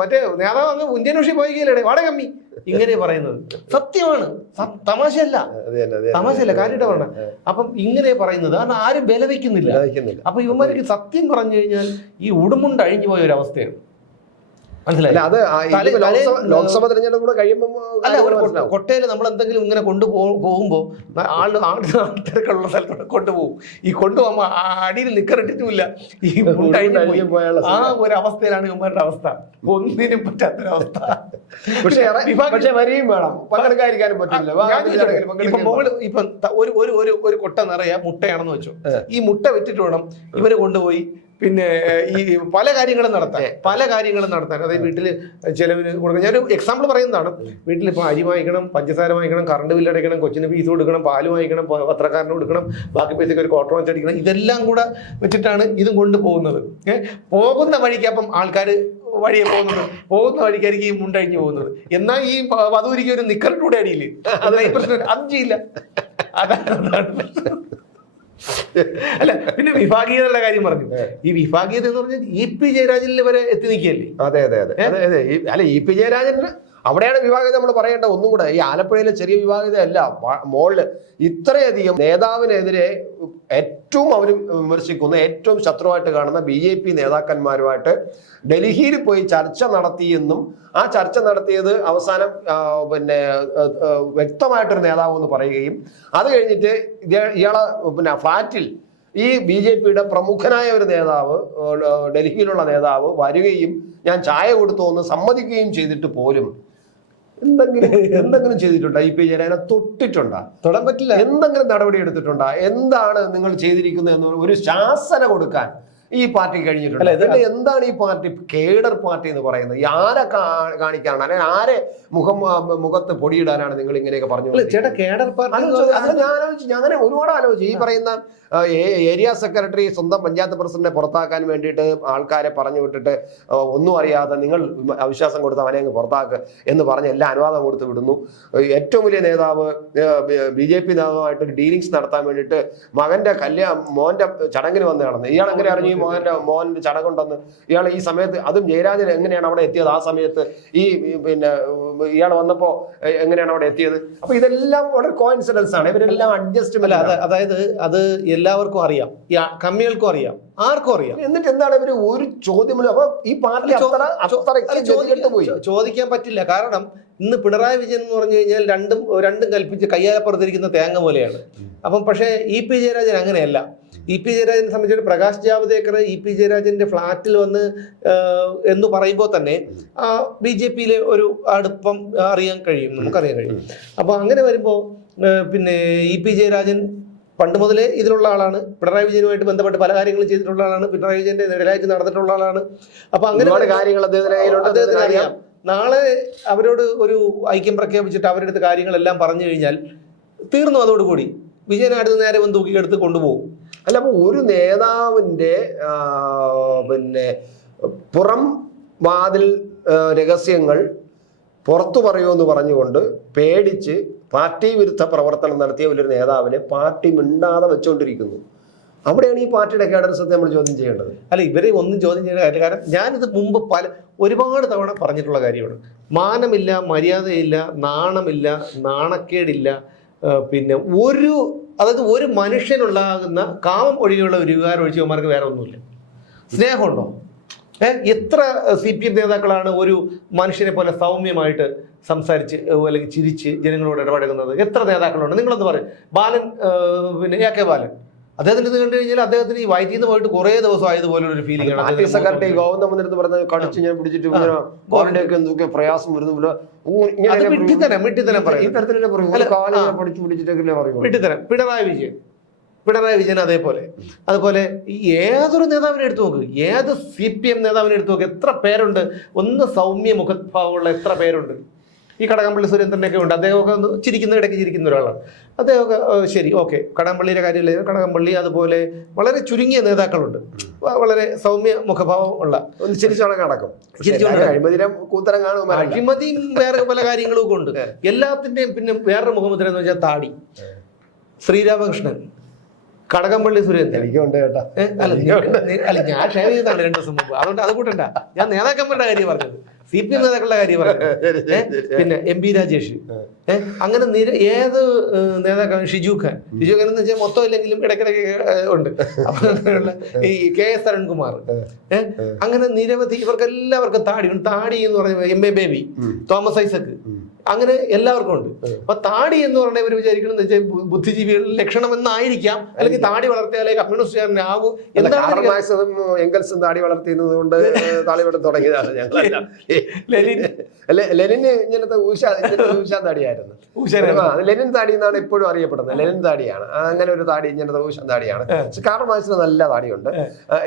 മറ്റേ നേതാവ് അങ്ങ് ഇന്ത്യൻ പോയിക്കില്ലേ പോയില്ലേ വാടക കമ്മി. ഇങ്ങനെ പറയുന്നത്. സത്യമാണ്. തമാശയല്ല. തമാശയല്ല കാര്യമായിട്ട് പറഞ്ഞ അപ്പം ഇങ്ങനെ പറയുന്നത്. കാരണം ആരും വില
വെക്കുന്നില്ല.
അപ്പൊ ഇവന്മാർക്ക് സത്യം പറഞ്ഞു കഴിഞ്ഞാൽ ഈ ഉടുമുണ്ട് അഴിഞ്ഞു പോയ ഒരു അവസ്ഥയാണ്. മനസ്സിലായി?
അത് ലോക്സഭ തെരഞ്ഞെടുപ്പ് കൂടെ കഴിയുമ്പോൾ
കൊട്ടയിൽ നമ്മൾ എന്തെങ്കിലും ഇങ്ങനെ കൊണ്ടു പോകുമ്പോ ആൾ ആൾക്കാർക്കുള്ള സ്ഥലത്തോടെ കൊണ്ടുപോകും ഈ കൊണ്ടുപോകുമ്പോൾ അടിയിൽ നിക്കറിട്ടിട്ടുമില്ല ഈ മുണ്ടഴിഞ്ഞു പോയി. ആ ഒരു അവസ്ഥയിലാണ് ഇവന്മാരുടെ അവസ്ഥ. ഒന്നിനും പറ്റാത്തൊരവസ്ഥ.
പക്ഷേ പക്ഷേ വരെയും വേണം. പങ്കെടുക്കാതിരിക്കാനും പറ്റില്ല.
ഇപ്പൊ മുകളിൽ ഇപ്പൊ ഒരു ഒരു ഒരു ഒരു കൊട്ട നിറയെ മുട്ടയാണെന്ന് വെച്ചു. ഈ മുട്ട വിറ്റിട്ട് വേണം ഇവർ കൊണ്ടുപോയി പിന്നെ ഈ പല കാര്യങ്ങളും നടത്താൻ പല കാര്യങ്ങളും നടത്താൻ. അതായത് വീട്ടിൽ ചിലവിന് കൊടുക്കാൻ ഞാനൊരു എക്സാമ്പിൾ പറയുന്നതാണ്. വീട്ടിൽ ഇപ്പോൾ അരി വാങ്ങിക്കണം പഞ്ചസാര വാങ്ങിക്കണം കറണ്ട് ബില്ല് അടയ്ക്കണം കൊച്ചിന് ഫീസ് കൊടുക്കണം പാൽ വാങ്ങിക്കണം പത്രക്കാരന് കൊടുക്കണം ബാക്കി പൈസക്ക് ഒരു ക്വാർട്ടർ വെച്ച് അടിക്കണം ഇതെല്ലാം കൂടെ വെച്ചിട്ടാണ് ഇതും കൊണ്ട് പോകുന്നത്. പോകുന്ന വഴിക്ക് അപ്പം ആൾക്കാർ വഴിയെ പോകുന്നത്. പോകുന്ന വഴിക്കായിരിക്കും ഈ മുണ്ടഴിഞ്ഞ് പോകുന്നത്. എന്നാൽ ഈ വധുവിരിക്കും വധൂരിക്ക് ഒരു നിക്കറിട്ടൂടെ അടിയില്ല അതാ ഈ പ്രശ്നം അത് ചെയ്യില്ല അതാണ്. അല്ല പിന്നെ വിഭാഗീയതയുള്ള കാര്യം പറഞ്ഞു. ഈ വിഭാഗീയത എന്ന് പറഞ്ഞാൽ ഇ പി ജയരാജനിൽ വരെ എത്തി നിൽക്കുകയല്ലേ?
അതെ അതെ അതെ. അതെ അല്ല ഇ പി ജയരാജൻ അവിടെയാണ് വിവാഹിത നമ്മൾ പറയേണ്ട ഒന്നും കൂടെ ഈ ആലപ്പുഴയിലെ ചെറിയ വിവാഹിത അല്ല മോളിൽ ഇത്രയധികം നേതാവിനെതിരെ ഏറ്റവും അവർ വിമർശിക്കുന്ന ഏറ്റവും ശത്രുവായിട്ട് കാണുന്ന ബി ജെ പി നേതാക്കന്മാരുമായിട്ട് ഡൽഹിയിൽ പോയി ചർച്ച നടത്തിയെന്നും ആ ചർച്ച നടത്തിയത് അവസാനം പിന്നെ വ്യക്തമായിട്ടൊരു നേതാവ് എന്ന് പറയുകയും അത് കഴിഞ്ഞിട്ട് ഇയാ- ഇയാളെ പിന്നെ ഫ്ലാറ്റിൽ ഈ ബി ജെ പിയുടെ പ്രമുഖനായ ഒരു നേതാവ് ഡൽഹിയിലുള്ള നേതാവ് വരികയും ഞാൻ ചായ കൊടുത്തു എന്ന് സമ്മതിക്കുകയും ചെയ്തിട്ട് പോലും എന്തെങ്കിലും എന്തെങ്കിലും ചെയ്തിട്ടുണ്ടോ? ഈ പി ജയരാജനെ തൊട്ടിട്ടുണ്ടോ?
തൊടാൻ പറ്റില്ല.
എന്തെങ്കിലും നടപടി എടുത്തിട്ടുണ്ടോ? എന്താണ് നിങ്ങൾ ചെയ്തിരിക്കുന്നത് എന്ന് ഒരു ശാസന കൊടുക്കാൻ ഈ പാർട്ടി കഴിഞ്ഞിട്ടുണ്ട്?
അല്ല, ഇത്
എന്താണ് ഈ പാർട്ടി കേഡർ പാർട്ടി എന്ന് പറയുന്നത്? ആരെ കാണിക്കാനാണ്? അല്ലെങ്കിൽ ആരെ മുഖം മുഖത്ത് പൊടിയിടാനാണ് നിങ്ങൾ ഇങ്ങനെയൊക്കെ പറഞ്ഞു
ചേട്ടാ കേഡർ പാർട്ടി
ഞാൻ ആലോചിച്ചു ഞാൻ അങ്ങനെ ഒരുപാട് ആലോചിച്ചു. ഈ പറയുന്ന ഏരിയ സെക്രട്ടറി സ്വന്തം പഞ്ചായത്ത് പ്രസിഡന്റിനെ പുറത്താക്കാൻ വേണ്ടിയിട്ട് ആൾക്കാരെ പറഞ്ഞു വിട്ടിട്ട് ഒന്നും അറിയാതെ നിങ്ങൾ അവിശ്വാസം കൊടുത്ത് അവനെ അങ്ങ് പുറത്താക്ക് എന്ന് പറഞ്ഞ് എല്ലാ അനുവാദം കൊടുത്ത് വിടുന്നു. ഏറ്റവും വലിയ നേതാവ് ബി ജെ പി നേതാവുമായിട്ട് ഡീലിങ്സ് നടത്താൻ വേണ്ടിയിട്ട് മകന്റെ കല്യാണം മോന്റെ ചടങ്ങിന് വന്ന് നടന്നു. ഇയാൾ എങ്ങനെ അറിഞ്ഞു ഈ മോഹന്റെ മോഹന്റെ ചടങ്ങുണ്ടെന്ന് ഇയാൾ ഈ സമയത്ത് അതും ജയരാജൻ എങ്ങനെയാണ് അവിടെ എത്തിയത്? ആ സമയത്ത് ഈ പിന്നെ ഇയാൾ വന്നപ്പോ എങ്ങനെയാണ് അവിടെ എത്തിയത്? അപ്പൊ ഇതെല്ലാം വളരെ കോയിൻസിഡൻസ് ആണ്. ഇവരെല്ലാം
അല്ല
അഡ്ജസ്റ്റ്മെന്റ്
അത് അതായത് അത് എല്ലാവർക്കും അറിയാം. ഈ കമ്മികൾക്കും അറിയാം. ആർക്കും അറിയാം.
എന്നിട്ട് എന്താണ് ഇവർ ഒരു ചോദ്യം അപ്പൊ ഈ പാർട്ടി പോയി.
ചോദിക്കാൻ പറ്റില്ല. കാരണം ഇന്ന് പിണറായി വിജയൻ എന്ന് പറഞ്ഞു കഴിഞ്ഞാൽ രണ്ടും രണ്ടും കൽപ്പിച്ച് കയ്യാലപ്പുറത്തിരിക്കുന്ന തേങ്ങ പോലെയാണ്. അപ്പം പക്ഷേ ഇ പി ജയരാജൻ അങ്ങനെയല്ല. ഇ പി ജയരാജനെ സംബന്ധിച്ചിട്ട് പ്രകാശ് ജാവദേക്കർ ഇ പി ജയരാജന്റെ ഫ്ലാറ്റിൽ വന്ന് എന്ന് പറയുമ്പോൾ തന്നെ ബി ജെ പിയിലെ ഒരു അടുപ്പം അറിയാൻ കഴിയും നമുക്കറിയാൻ കഴിയും. അപ്പോൾ അങ്ങനെ വരുമ്പോൾ പിന്നെ ഇ പി ജയരാജൻ പണ്ട് മുതലേ ഇതിലുള്ള ആളാണ് പിണറായി വിജയനുമായിട്ട് ബന്ധപ്പെട്ട് പല കാര്യങ്ങളും ചെയ്തിട്ടുള്ള ആളാണ് പിണറായി വിജയന്റെ നിഴലായിട്ട് നടന്നിട്ടുള്ള ആളാണ്. അപ്പൊ അങ്ങനെ
കാര്യങ്ങൾ
അദ്ദേഹത്തിന് അറിയാം. നാളെ അവരോട് ഒരു ഐക്യം പ്രഖ്യാപിച്ചിട്ട് അവരുടെ അടുത്ത് കാര്യങ്ങളെല്ലാം പറഞ്ഞു കഴിഞ്ഞാൽ തീർന്നു അതോടുകൂടി. വിജയനായിട്ട് നേരെ വന്ന് തൂക്കിയെടുത്ത് കൊണ്ടുപോകും.
അല്ല അപ്പൊ ഒരു നേതാവിന്റെ പിന്നെ പുറം വാതിൽ രഹസ്യങ്ങൾ പുറത്തു പറയുമെന്ന് പറഞ്ഞുകൊണ്ട് പേടിച്ച് പാർട്ടി വിരുദ്ധ പ്രവർത്തനം നടത്തിയ ഒരു നേതാവിനെ പാർട്ടി മിണ്ടാതെ വെച്ചുകൊണ്ടിരിക്കുന്നു അവിടെയാണ് ഈ പാർട്ടിയുടെ കേഡൻസത്തെ നമ്മൾ ചോദ്യം ചെയ്യേണ്ടത്.
അല്ല ഇവരെ ഒന്നും ചോദ്യം ചെയ്യുന്ന കാര്യം കാരണം ഞാനിത് മുമ്പ് പല ഒരുപാട് തവണ പറഞ്ഞിട്ടുള്ള കാര്യമാണ്. മാനമില്ല മര്യാദയില്ല നാണമില്ല നാണക്കേടില്ല പിന്നെ ഒരു അതായത് ഒരു മനുഷ്യനുണ്ടാകുന്ന കാമം ഒഴികെയുള്ള ഒരു വികാരം ഒഴിച്ചവന്മാർക്ക് വേറെ ഒന്നുമില്ല. സ്നേഹമുണ്ടോ? ഏഹ് എത്ര സി പി എം നേതാക്കളാണ് ഒരു മനുഷ്യനെ പോലെ സൗമ്യമായിട്ട് സംസാരിച്ച് അല്ലെങ്കിൽ ചിരിച്ച് ജനങ്ങളോട് ഇടപഴകുന്നത്? എത്ര നേതാക്കളുണ്ട്? നിങ്ങളൊന്ന് പറയും. ബാലൻ പിന്നെ എ കെ ബാലൻ. അദ്ദേഹത്തിന് ഇത് കണ്ടു കഴിഞ്ഞാൽ അദ്ദേഹത്തിന് ഈ വയറ്റിൽ നിന്ന് പോയിട്ട് കുറേ ദിവസം ആയതുപോലെ ഒരു ഫീലിംഗ് ആണ്.
R
T
secretary
correct
Govinda Mandirath പറഞ്ഞ കടിച്ച് ഞാൻ പിടിച്ചിട്ട് ഇങ്ങനെ ഒക്കെ എന്തൊക്കെ പ്രയാസം വരുന്നു പിടിച്ചിട്ടൊക്കെ
പിണറായി വിജയൻ. പിണറായി വിജയൻ അതേപോലെ. അതുപോലെ ഈ ഏതൊരു നേതാവിനെ എടുത്തു നോക്ക്. ഏത് സി പി എം നേതാവിനെ എടുത്തു നോക്ക്. എത്ര പേരുണ്ട്? ഒന്ന് സൗമ്യ മുഖഭാവമുള്ള എത്ര പേരുണ്ട്? ഈ കടകംപള്ളി സുരേന്ദ്രനൊക്കെ ഉണ്ട്. അദ്ദേഹമൊക്കെ ഒന്ന് ചിരിക്കുന്ന ഇടയ്ക്ക് ചിരിക്കുന്ന ഒരാളാണ്. അദ്ദേഹമൊക്കെ ശരി ഓക്കെ. കടകംപള്ളിയുടെ കാര്യമില്ല? കടകംപള്ളി അതുപോലെ വളരെ ചുരുങ്ങിയ നേതാക്കളുണ്ട്. വളരെ സൗമ്യ മുഖഭാവം ഉള്ള.
ഒന്ന് ചിരിച്ചോളെ കടക്കും. കൂത്തരം കാണും
അഴിമതിയും വേറെ പല കാര്യങ്ങളും ഒക്കെ ഉണ്ട്. എല്ലാത്തിന്റെയും പിന്നെ വേറൊരു മുഖമുദ്ര എന്ന് വെച്ചാൽ താടി. ശ്രീരാമകൃഷ്ണൻ. കടകംപള്ളി സുരേന്ദ്രൻ.
എനിക്കുണ്ട് കേട്ടാ.
അല്ല ഞാൻ ഷെയർ ചെയ്താണ് രണ്ട് ദിവസം മുമ്പ്. അതുകൊണ്ട് അത് കൂട്ടണ്ട. ഞാൻ നേതാക്കന്മാരുടെ കാര്യം പറഞ്ഞത്. സി പി എം നേതാക്കളുടെ കാര്യം പറഞ്ഞത്. പിന്നെ എം പി രാജേഷ്. അങ്ങനെ നിര ഏത് നേതാക്കളും ഷിജു ഖാൻ. ഷിജു ഖാൻ എന്ന് വെച്ചാൽ മൊത്തം ഇല്ലെങ്കിലും ഇടയ്ക്കിടയ്ക്ക് ഉണ്ട്. അങ്ങനെയുള്ള ഈ കെ എസ് അരുൺകുമാർ. അങ്ങനെ നിരവധി ഇവർക്ക് എല്ലാവർക്കും താടി താടി എന്ന് പറയുമ്പോൾ എം എ ബേബി തോമസ് ഐസക്ക്. അങ്ങനെ എല്ലാവർക്കും ഉണ്ട്. അപ്പൊ താടി എന്ന് പറഞ്ഞാൽ ഇവർ വിചാരിക്കണം വെച്ചാൽ ബുദ്ധിജീവികളുടെ ലക്ഷണം എന്നായിരിക്കാം അല്ലെങ്കിൽ താടി വളർത്തിയാലേ കമ്മ്യൂണിസ്റ്റുകാരനാകൂ എന്താണ്
എങ്കൽസും താടി വളർത്തിയിരുന്നത് കൊണ്ട് താളിവിടെ തുടങ്ങിയതാണ് ലെനിന് ഇങ്ങനത്തെ ഊഷ ഊഷാൻ താടിയായിരുന്നു. ലെനിൻ താടി. എന്നാണ് എപ്പോഴും അറിയപ്പെടുന്നത്. ലെനിൻ താടിയാണ്. അങ്ങനെ ഒരു താടി ഇങ്ങനത്തെ ഊഷാൻ താടിയാണ്. മാർക്സിന് നല്ല താടിയുണ്ട്.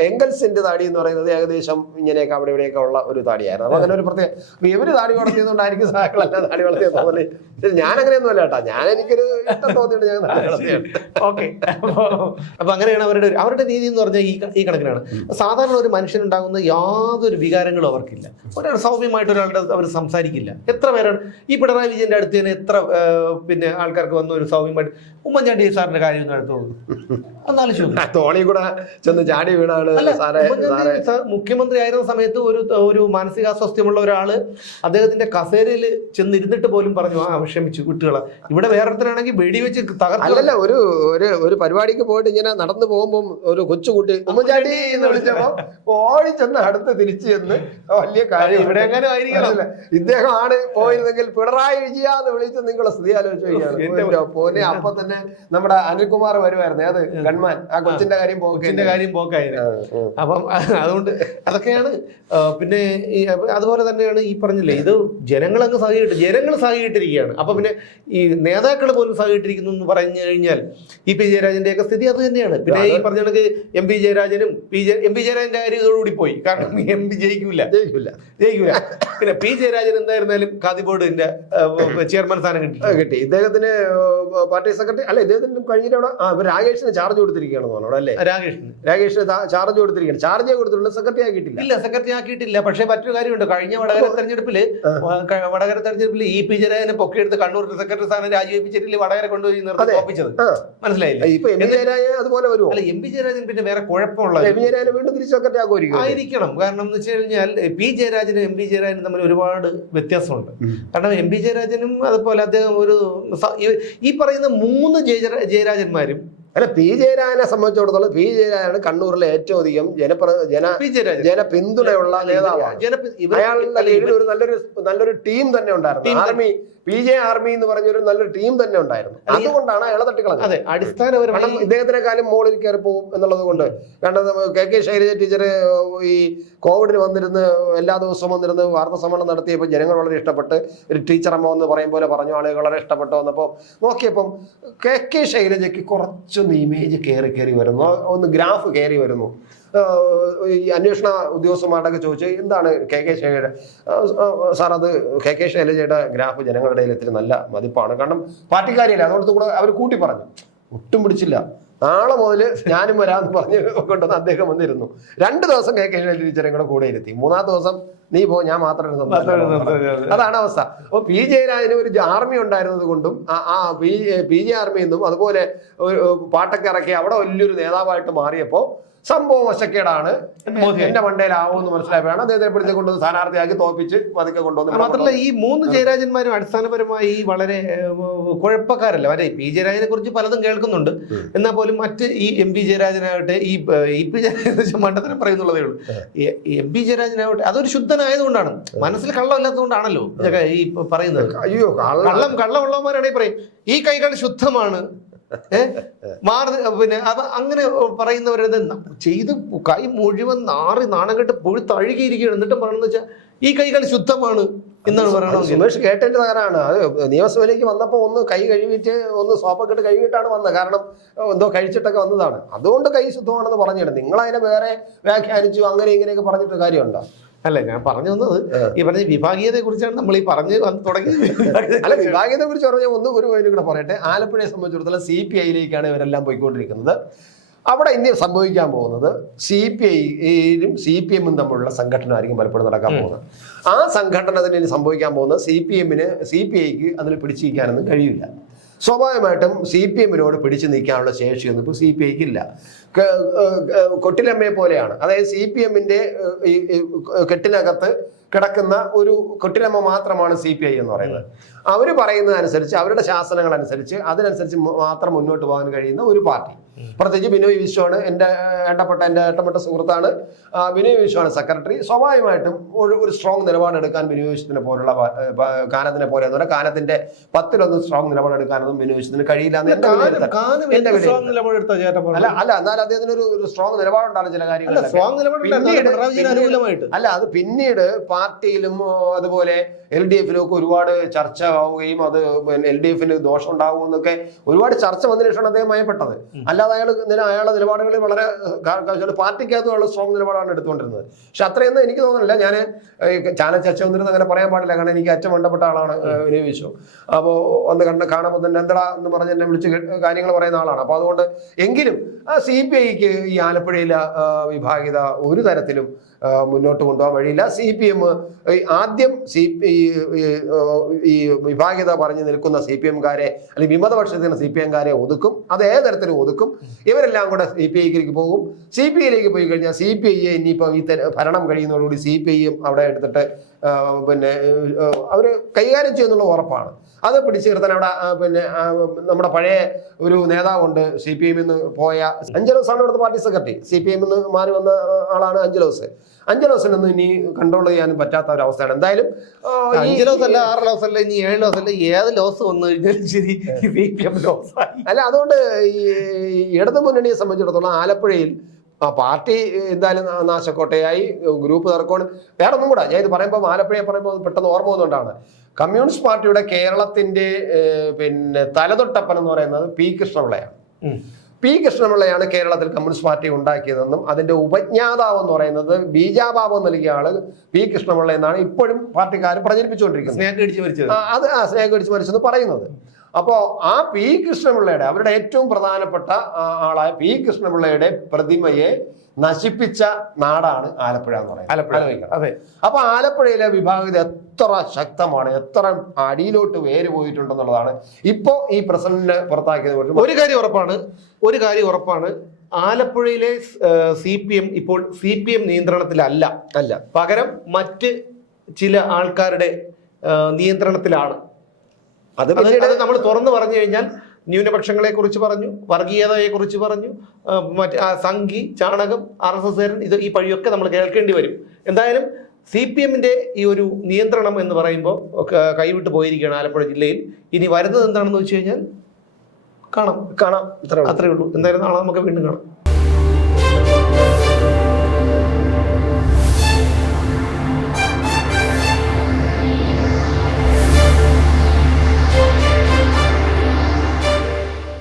എങ്കൽസിന്റെ താടി എന്ന് പറയുന്നത് ഏകദേശം ഇങ്ങനെയൊക്കെ അവിടെ ഇവിടെയൊക്കെ ഉള്ള ഒരു താടിയായിരുന്നു. അപ്പൊ അങ്ങനെ ഒരു പ്രത്യേക ഇവർ താടി വളർത്തിയതുകൊണ്ടായിരിക്കും സഹായങ്ങളല്ല താടി വളർത്തിയത് തോന്നൽ ഞാൻ അങ്ങനെയൊന്നും അല്ല കേട്ടാ. ഞാൻ എനിക്കൊരു ഇഷ്ടം തോന്നിയിട്ട് ഞാൻ
ഓക്കെ. അപ്പൊ അങ്ങനെയാണ് അവരുടെ അവരുടെ രീതി എന്ന് പറഞ്ഞാൽ ഈ ഈ കണക്കിനാണ്. സാധാരണ ഒരു മനുഷ്യനുണ്ടാകുന്ന യാതൊരു വികാരങ്ങളും അവർക്കില്ല. ഒരാൾ സൗമ്യമായിട്ട് ഒരാളുടെ അവർ സംസാരിക്കില്ല. എത്ര പേരാണ് ഈ പിണറായി വിജയന്റെ അടുത്ത് തന്നെ എത്ര പിന്നെ ആൾക്കാർക്ക് വന്ന ഒരു സൗമ്യമായിട്ട് ഉമ്മൻചാണ്ടി സാറിന്റെ കാര്യം ഒന്ന് അടുത്ത് പോകും ഒന്നാലോചിച്ച്
തോളി കൂടെ ചെന്ന് ചാടി വീണാണ്
മുഖ്യമന്ത്രി ആയിരുന്ന സമയത്ത് ഒരു ഒരു മാനസികാസ്വാസ്ഥ്യമുള്ള ഒരാൾ അദ്ദേഹത്തിന്റെ കസേരയിൽ ചെന്നിരുന്നിട്ട് പോലും പറഞ്ഞു ആ ക്ഷമിച്ചു കുട്ടികളെ. ഇവിടെ വേറൊരുത്തരാണെങ്കിൽ വെടിവെച്ച്
അല്ലല്ല ഒരു ഒരു ഒരു പരിപാടിക്ക് പോയിട്ട് ഇങ്ങനെ നടന്നു പോകുമ്പോൾ ഒരു കൊച്ചുകുട്ടി ഉമ്മൻചാണ്ടി എന്ന് വിളിച്ചപ്പോ ഓടി ചെന്ന് അടുത്ത് തിരിച്ചു ചെന്ന് വലിയ കാര്യം
ഇവിടെ എങ്ങനെ ആയിരിക്കണം.
ഇദ്ദേഹം ആണ് പോയിരുന്നെങ്കിൽ പിണറായി വിജയ എന്ന് വിളിച്ച് നിങ്ങളെ സ്ഥിതി ആലോചിച്ചു പോനെ അപ്പൊ തന്നെ നമ്മുടെ അനിൽകുമാർ വരുമായിരുന്നു. അത് ഗൺമാൻ. ആ കൊച്ചിന്റെ കാര്യം
കൊച്ചിന്റെ
പോക്കിന്റെ
കാര്യം പോക്കായിരുന്നു. അപ്പം അതുകൊണ്ട് അതൊക്കെയാണ് പിന്നെ ഈ അതുപോലെ തന്നെയാണ് ഈ പറഞ്ഞില്ലേ ഇത് ജനങ്ങളങ്ങ് സഹിയിട്ട് ജനങ്ങൾ സഹിയിട്ടിരിക്കുകയാണ് അപ്പോൾ പിന്നെ ഈ നേതാക്കൾ പോലും സഹകരിട്ടിരിക്കുന്നു എന്ന് പറഞ്ഞു കഴിഞ്ഞാൽ ഇ പി ജയരാജന്റെ ഒക്കെ സ്ഥിതി അത് തന്നെയാണ്. പിന്നെ ഈ പറഞ്ഞ കണക്ക് എം പി ജയരാജനും പി ജെ എം പി ജയരാജന്റെ കാര്യം ഇതോടുകൂടി പോയി. കാരണം എം പി ജയിക്കില്ല
ജയിക്കില്ല
ജയിക്കില്ല പിന്നെ പി ജയരാജൻ എന്തായിരുന്നാലും ഖാദി ബോർഡിന്റെ ചെയർമാൻ സ്ഥാനം കിട്ടി.
കിട്ടി. ഇദ്ദേഹത്തിന് പാർട്ടി സെക്രട്ടറി അല്ല ഇദ്ദേഹത്തിന് കഴിഞ്ഞിട്ട് അവിടെ രാകേഷിന് ചാർജ് കൊടുത്തിരിക്കുകയാണെന്ന് തോന്നുന്നു അല്ലേ?
രാകേഷിന്.
രാകേഷിന് ചാർജ് കൊടുത്തിരിക്കുകയാണ്. ചാർജ് കൊടുത്തിട്ടുള്ള സെക്രട്ടറി ആക്കിയിട്ടില്ല.
ഇല്ല സെക്രട്ടറി ആക്കിയിട്ടില്ല. പക്ഷേ മറ്റൊരു കാര്യമുണ്ട്. കഴിഞ്ഞ വടകര തെരഞ്ഞെടുപ്പിൽ വടകര തെരഞ്ഞെടുപ്പിൽ ഇ പി ജയരാജനെ പൊക്കിയെടുത്ത് കണ്ണൂർ സെക്രട്ടറി സ്ഥാനം രാജിവെപ്പിച്ചിട്ടില്ല വടകര കൊണ്ടുപോയി നിർത്തി
അതെ.
തോപ്പിച്ചത്
ആ.
മനസ്സിലായില്ലേ?
ഇപ്പൊ എം വി ജയരാജ അതുപോലെ വരുമോ
അല്ല എം പി ജയരാജൻ പിന്നെ വേറെ കുഴപ്പമുള്ള
എം വീണ്ടും തിരിച്ച് സെക്രട്ടറി
ആയിരിക്കണം. കാരണം എന്ന് വെച്ച് കഴിഞ്ഞാൽ പി ജയരാജനും എം പി ജയരാജനും തമ്മിൽ ഒരുപാട് വ്യത്യാസമുണ്ട്. കാരണം എം പി ജയരാജനും അതുപോലെ അദ്ദേഹം ഒരു ഈ- പറയുന്ന മൂന്ന് ജയ ജയരാജന്മാരും
അല്ല പി ജയരാജനെ സംബന്ധിച്ചിടത്തോളം പി ജയരാജനാണ് കണ്ണൂരിലെ ഏറ്റവും അധികം ജനപ്ര ജന ജന പിന്തുണയുള്ള നേതാവാണ്. അയാളുടെ കീഴിൽ ഒരു നല്ലൊരു നല്ലൊരു ടീം തന്നെ ഉണ്ടായിരുന്നു. ആർമി പി ജെ ആർമി എന്ന് പറഞ്ഞൊരു നല്ലൊരു ടീം തന്നെ ഉണ്ടായിരുന്നു. അതുകൊണ്ടാണ് അയാളെ തട്ടിക്കളഞ്ഞത്.
അതെ അടിസ്ഥാനപരമായി
ഇദ്ദേഹത്തിനെ കാലം മുകളിൽ കയറി പോകും എന്നുള്ളത് കൊണ്ട് കാരണം കെ കെ ശൈലജ ടീച്ചർ ഈ കോവിഡിന് വന്നിരുന്ന് എല്ലാ ദിവസവും വന്നിരുന്ന് വാർത്താ സമ്മേളനം നടത്തിയപ്പോൾ ജനങ്ങൾ വളരെ ഇഷ്ടപ്പെട്ട് ഒരു ടീച്ചറമ്മ എന്ന് പറയും പോലെ പറഞ്ഞു ആളുകൾ വളരെ ഇഷ്ടപ്പെട്ടു വന്നപ്പോൾ നോക്കിയപ്പം കെ കെ ശൈലജയ്ക്ക് കുറച്ചൊന്ന് ഇമേജ് കയറി കയറി വരുന്നു. ഒന്ന് ഗ്രാഫ് കയറി വരുന്നു. ഈ അന്വേഷണ ഉദ്യോഗസ്ഥന്മാരുടെയൊക്കെ ചോദിച്ചു എന്താണ് കെ കെ ശൈലജയുടെ സാർ അത് കെ കെ ശൈലജയുടെ ഗ്രാഫ് ജനങ്ങളുടെ ഇടയിൽ ഇത്തിരി നല്ല മതിപ്പാണ്. കാരണം പാർട്ടിക്കാരിയല്ല അതുകൊണ്ട് കൂടെ അവർ കൂട്ടി പറഞ്ഞു. ഒട്ടും പിടിച്ചില്ല. നാളെ മുതൽ ഞാനും വരാമെന്ന് പറഞ്ഞ് കൊണ്ടുവന്ന് അദ്ദേഹം വന്നിരുന്നു. രണ്ട് ദിവസം കെ കെ ശൈലജ ടീച്ചറെ കൂടെ ഇരുത്തി. മൂന്നാം ദിവസം നീ പോ ഞാൻ മാത്രമേ സംസാരിക്കൂ. അതാണ് അവസ്ഥ. അപ്പോൾ പി ജയരാജന് ഒരു ആർമി ഉണ്ടായിരുന്നത് കൊണ്ടും ആ- പി പി ജെ ആർമി എന്നും അതുപോലെ പാട്ടൊക്കെ ഇറക്കി അവിടെ വലിയൊരു നേതാവായിട്ട് മാറിയപ്പോൾ സംഭവം വശക്കേടാണ്. എന്റെ മണ്ടയിലാവുമെന്ന് മനസ്സിലായപ്പോഴാണ് അദ്ദേഹത്തെ പിടിച്ച് കൊണ്ടുവന്ന് സ്ഥാനാർത്ഥിയാക്കി തോപ്പിച്ച് പതുക്കെ കൊണ്ടുവന്ന്
മാത്രമല്ല ഈ മൂന്ന് ജയരാജന്മാരും അടിസ്ഥാനപരമായി വളരെ കുഴപ്പക്കാരല്ല? അല്ലെ പി ജയരാജനെ കുറിച്ച് പലതും കേൾക്കുന്നുണ്ട്. എന്നാൽ പോലും മറ്റ് ഈ എം പി ജയരാജനാവട്ടെ ഈ ഇ പി ജയരാജൻ മണ്ഡലം പറയുന്നുള്ളതേ ഉള്ളൂ. എം പി ജയരാജനാവട്ടെ അതൊരു ശുദ്ധനായതുകൊണ്ടാണ്. മനസ്സിൽ കള്ളമില്ലാത്തതുകൊണ്ടാണല്ലോ ഈ പറയുന്നത്.
അയ്യോ കള്ള.
കള്ളം കള്ളമുള്ളവന്മാരാണെങ്കിൽ പറയും. ഈ കൈകൾ ശുദ്ധമാണ്? മാറി പിന്നെ അത് അങ്ങനെ പറയുന്നവരത് ചെയ്ത് കൈ മുഴുവൻ നാറി നാണം കെട്ട് പൊഴി തഴുകിയിരിക്കുകയാണ്. എന്നിട്ടും പറയണമെന്ന് വെച്ചാൽ ഈ കൈകൾ ശുദ്ധമാണ് എന്നാണ് പറയുന്നത്
സുമേഷ് കേട്ടതിന്റെ തകരാണ്. അത് നിയമസഭയിലേക്ക് വന്നപ്പോൾ ഒന്ന് കൈ കഴുകിയിട്ട് ഒന്ന് സോപ്പൊക്കെ ഇട്ട് കഴുകിയിട്ടാണ് വന്നത്. കാരണം എന്തോ കഴിച്ചിട്ടൊക്കെ വന്നതാണ്. അതുകൊണ്ട് കൈ ശുദ്ധമാണെന്ന് പറഞ്ഞിട്ട് നിങ്ങൾ അതിനെ വേറെ വ്യാഖ്യാനിച്ചു അങ്ങനെ ഇങ്ങനെയൊക്കെ പറഞ്ഞിട്ട് കാര്യമുണ്ടോ?
അല്ല ഞാൻ പറഞ്ഞു വന്നത് ഈ പറഞ്ഞ വിഭാഗീയതയെ കുറിച്ചാണ് നമ്മൾ ഈ പറഞ്ഞ് വന്ന് തുടങ്ങിയത്.
അല്ല വിഭാഗീയതയെ കുറിച്ച് പറഞ്ഞാൽ ഒന്നും ഒരു പോയിന്റ് കൂടെ പറയട്ടെ. ആലപ്പുഴയെ സംബന്ധിച്ചിടത്തോളം സി പി ഐയിലേക്കാണ് ഇവരെല്ലാം പോയിക്കൊണ്ടിരിക്കുന്നത്. അവിടെ ഇനി സംഭവിക്കാൻ പോകുന്നത് സി പി ഐയിലും സി പി എമ്മും തമ്മിലുള്ള സംഘടനമായിരിക്കും പലപ്പോഴും നടക്കാൻ പോകുന്നത്. ആ സംഘടനത്തിന് ഇനി സംഭവിക്കാൻ പോകുന്നത് സി പി എമ്മിന് സി പി ഐക്ക് അതിൽ പിടിച്ചിരിക്കാനൊന്നും കഴിയില്ല. സ്വാഭാവികമായിട്ടും സി പി എമ്മിനോട് പിടിച്ചു നിൽക്കാനുള്ള ശേഷിയൊന്നും ഇപ്പോൾ സി പി ഐക്ക് ഇല്ല കൊട്ടിലമ്മയെ പോലെയാണ്. അതായത് സി പി എമ്മിന്റെ ഈ കെട്ടിനകത്ത് കിടക്കുന്ന ഒരു കൊട്ടിലമ്മ മാത്രമാണ് സി പി ഐ എന്ന് പറയുന്നത്. അവർ പറയുന്നതനുസരിച്ച് അവരുടെ ശാസനങ്ങൾ അനുസരിച്ച് അതിനനുസരിച്ച് മാത്രം മുന്നോട്ട് പോകാൻ കഴിയുന്ന ഒരു പാർട്ടി. പ്രത്യേകിച്ച് ബിനോയ് വിശ്വാണ് എന്റെ വേണ്ടപ്പെട്ട എന്റെ ഏട്ടപ്പെട്ട സുഹൃത്താണ്. ബിനോയ് വിശ്വാണ് സെക്രട്ടറി. സ്വാഭാവികമായിട്ടും ഒരു ഒരു സ്ട്രോങ് നിലപാടെടുക്കാൻ ബിനോയ് വിശ്വത്തിനെ പോലുള്ള കാനത്തിനെ പോലെ എന്ന് പറഞ്ഞാൽ കാനത്തിന്റെ പത്തിലൊന്ന് സ്ട്രോങ് നിലപാടെടുക്കാനൊന്നും ബിനോയ് വിശ്വത്തിന് കഴിയില്ല എന്ന് എന്റെ അല്ല അല്ല എന്നാൽ അദ്ദേഹത്തിന് ഒരു സ്ട്രോങ് നിലപാടുണ്ടാണ് ചില കാര്യങ്ങൾ അല്ല അത് പിന്നീട് പാർട്ടിയിലും അതുപോലെ എൽ ഡി എഫിലും ഒക്കെ ഒരുപാട് ചർച്ച ആവുകയും അത് എൽ ഡി എഫിന് ദോഷം ഉണ്ടാകും എന്നൊക്കെ ഒരുപാട് ചർച്ച വന്നതിന് ശേഷമാണ് അദ്ദേഹം മയപ്പെട്ടത് അല്ലാതെ അയാൾ അയാളുടെ നിലപാടുകളിൽ വളരെ പാർട്ടിക്കകത്തും അയാൾ സ്ട്രോങ് നിലപാടാണ് എടുത്തുകൊണ്ടിരുന്നത്. പക്ഷെ അത്രയൊന്നും എനിക്ക് തോന്നുന്നില്ല. ഞാൻ ചാനൽ ചർച്ച വന്നിരുന്നത് അങ്ങനെ പറയാൻ പാടില്ല. കാരണം എനിക്ക് അച്ഛൻ വേണ്ടപ്പെട്ട ആളാണ് വിനിയോഗിച്ചു അപ്പോൾ ഒന്ന് കണ്ട് കാണുമ്പോൾ തന്നെ എന്താ എന്ന് പറഞ്ഞ് എന്നെ വിളിച്ച് കാര്യങ്ങൾ പറയുന്ന ആളാണ്. അപ്പോൾ അതുകൊണ്ട് എങ്കിലും സി പി ഐക്ക് ഈ ആലപ്പുഴയിലെ വിഭാഗീയത ഒരു തരത്തിലും മുന്നോട്ട് കൊണ്ടുപോകാൻ വഴിയില്ല. സി പി എം ആദ്യം സി ഈ വിഭാഗീയത പറഞ്ഞു നിൽക്കുന്ന സി പി എംകാരെ അല്ലെങ്കിൽ വിമതപക്ഷത്തിന് സി പി എംകാരെ ഒതുക്കും. അത് ഏത് തരത്തിലും ഒതുക്കും. ഇവരെല്ലാം കൂടെ സി പി ഐക്ക് പോകും. സി പി ഐയിലേക്ക് പോയി കഴിഞ്ഞാൽ സി പി ഐയെ ഇനിയിപ്പോൾ ഈ ഭരണം കഴിയുന്നതോടുകൂടി സി പി ഐയും അവിടെ എടുത്തിട്ട് പിന്നെ അവർ കൈകാര്യം ചെയ്യുന്നുള്ള ഉറപ്പാണ്. അത് പിടിച്ചു നിർത്താൻ അവിടെ പിന്നെ നമ്മുടെ പഴയ ഒരു നേതാവുണ്ട് സി പി എമ്മിൽ നിന്ന് പോയ അഞ്ചലോസ് ആണ് ഇവിടുത്തെ പാർട്ടി സെക്രട്ടറി. സി പി എമ്മിൽ നിന്ന് മാറി വന്ന ആളാണ് അഞ്ചലോസ്. അഞ്ചലോസിനൊന്നും ഇനി കൺട്രോൾ ചെയ്യാൻ പറ്റാത്ത ഒരു അവസ്ഥയാണ്. എന്തായാലും
അഞ്ച് ലോസ് അല്ല ആറ് ലോസ് അല്ല ഇനി ഏഴ് ലോസ് അല്ല ഏത് ലോസ് വന്നു കഴിഞ്ഞാലും ശരി സി പി എം ലോസ്
അല്ല അതുകൊണ്ട് ഈ ഇടതു മുന്നണിയെ സംബന്ധിച്ചിടത്തോളം ആലപ്പുഴയിൽ ആ പാർട്ടി എന്തായാലും നാശക്കോട്ടയായി ഗ്രൂപ്പ് തർക്കമാണ് വേറെ ഒന്നും കൂടെ ഞാൻ ഇത് പറയുമ്പോൾ ആലപ്പുഴയെ പറയുമ്പോൾ പെട്ടെന്ന് ഓർമ്മ വന്നുകൊണ്ടാണ് കമ്മ്യൂണിസ്റ്റ് പാർട്ടിയുടെ കേരളത്തിന്റെ പിന്നെ തലതൊട്ടപ്പൻ എന്ന് പറയുന്നത് പി കൃഷ്ണപിള്ളയാണ്. പി കൃഷ്ണപിള്ളയാണ് കേരളത്തിൽ കമ്മ്യൂണിസ്റ്റ് പാർട്ടി ഉണ്ടാക്കിയതെന്നും അതിന്റെ ഉപജ്ഞാതാവ് എന്ന് പറയുന്നത് ബീജാബാബു നൽകിയ ആൾ പി കൃഷ്ണപിള്ള എന്നാണ് ഇപ്പോഴും പാർട്ടിക്കാർ പ്രചരിപ്പിച്ചുകൊണ്ടിരിക്കുന്നത്.
അടിച്ച്
അത് ആ സ്നേഹം കടിച്ചു മരിച്ചെന്ന് പറയുന്നത്. അപ്പോ ആ പി കൃഷ്ണപിള്ളയുടെ അവരുടെ ഏറ്റവും പ്രധാനപ്പെട്ട ആളായ പി കൃഷ്ണപിള്ളയുടെ പ്രതിമയെ നശിപ്പിച്ച നാടാണ് ആലപ്പുഴ എന്ന് പറയുന്നത്.
ആലപ്പുഴ. അതെ.
അപ്പൊ ആലപ്പുഴയിലെ വിഭാഗത എത്ര ശക്തമാണ് എത്ര അടിയിലോട്ട് വേര് പോയിട്ടുണ്ടെന്നുള്ളതാണ് ഇപ്പോ ഈ പ്രസിഡന്റിനെ പുറത്താക്കിയത്
ഒരു കാര്യം ഉറപ്പാണ് ഒരു കാര്യം ഉറപ്പാണ്. ആലപ്പുഴയിലെ സി പി എം ഇപ്പോൾ സി പി എം നിയന്ത്രണത്തിലല്ല.
അല്ല.
പകരം മറ്റ് ചില ആൾക്കാരുടെ നിയന്ത്രണത്തിലാണ്.
അത് പിന്നീട്
നമ്മൾ തുറന്നു പറഞ്ഞു കഴിഞ്ഞാൽ ന്യൂനപക്ഷങ്ങളെ കുറിച്ച് പറഞ്ഞു വർഗീയതയെ കുറിച്ച് പറഞ്ഞു മറ്റ് സംഘി ചാണകം ആർ എസ് എസ് ഇത് ഈ പഴിയൊക്കെ നമ്മൾ കേൾക്കേണ്ടി വരും. എന്തായാലും സി പി എമ്മിന്റെ ഈ ഒരു നിയന്ത്രണം എന്ന് പറയുമ്പോൾ കൈവിട്ട് പോയിരിക്കുകയാണ് ആലപ്പുഴ ജില്ലയിൽ. ഇനി വരുന്നത് എന്താണെന്ന് വെച്ച് കഴിഞ്ഞാൽ കാണാം.
കാണാം.
അത്രേ ഉള്ളൂ. എന്തായാലും നാളെ നമുക്ക് വീണ്ടും കാണാം.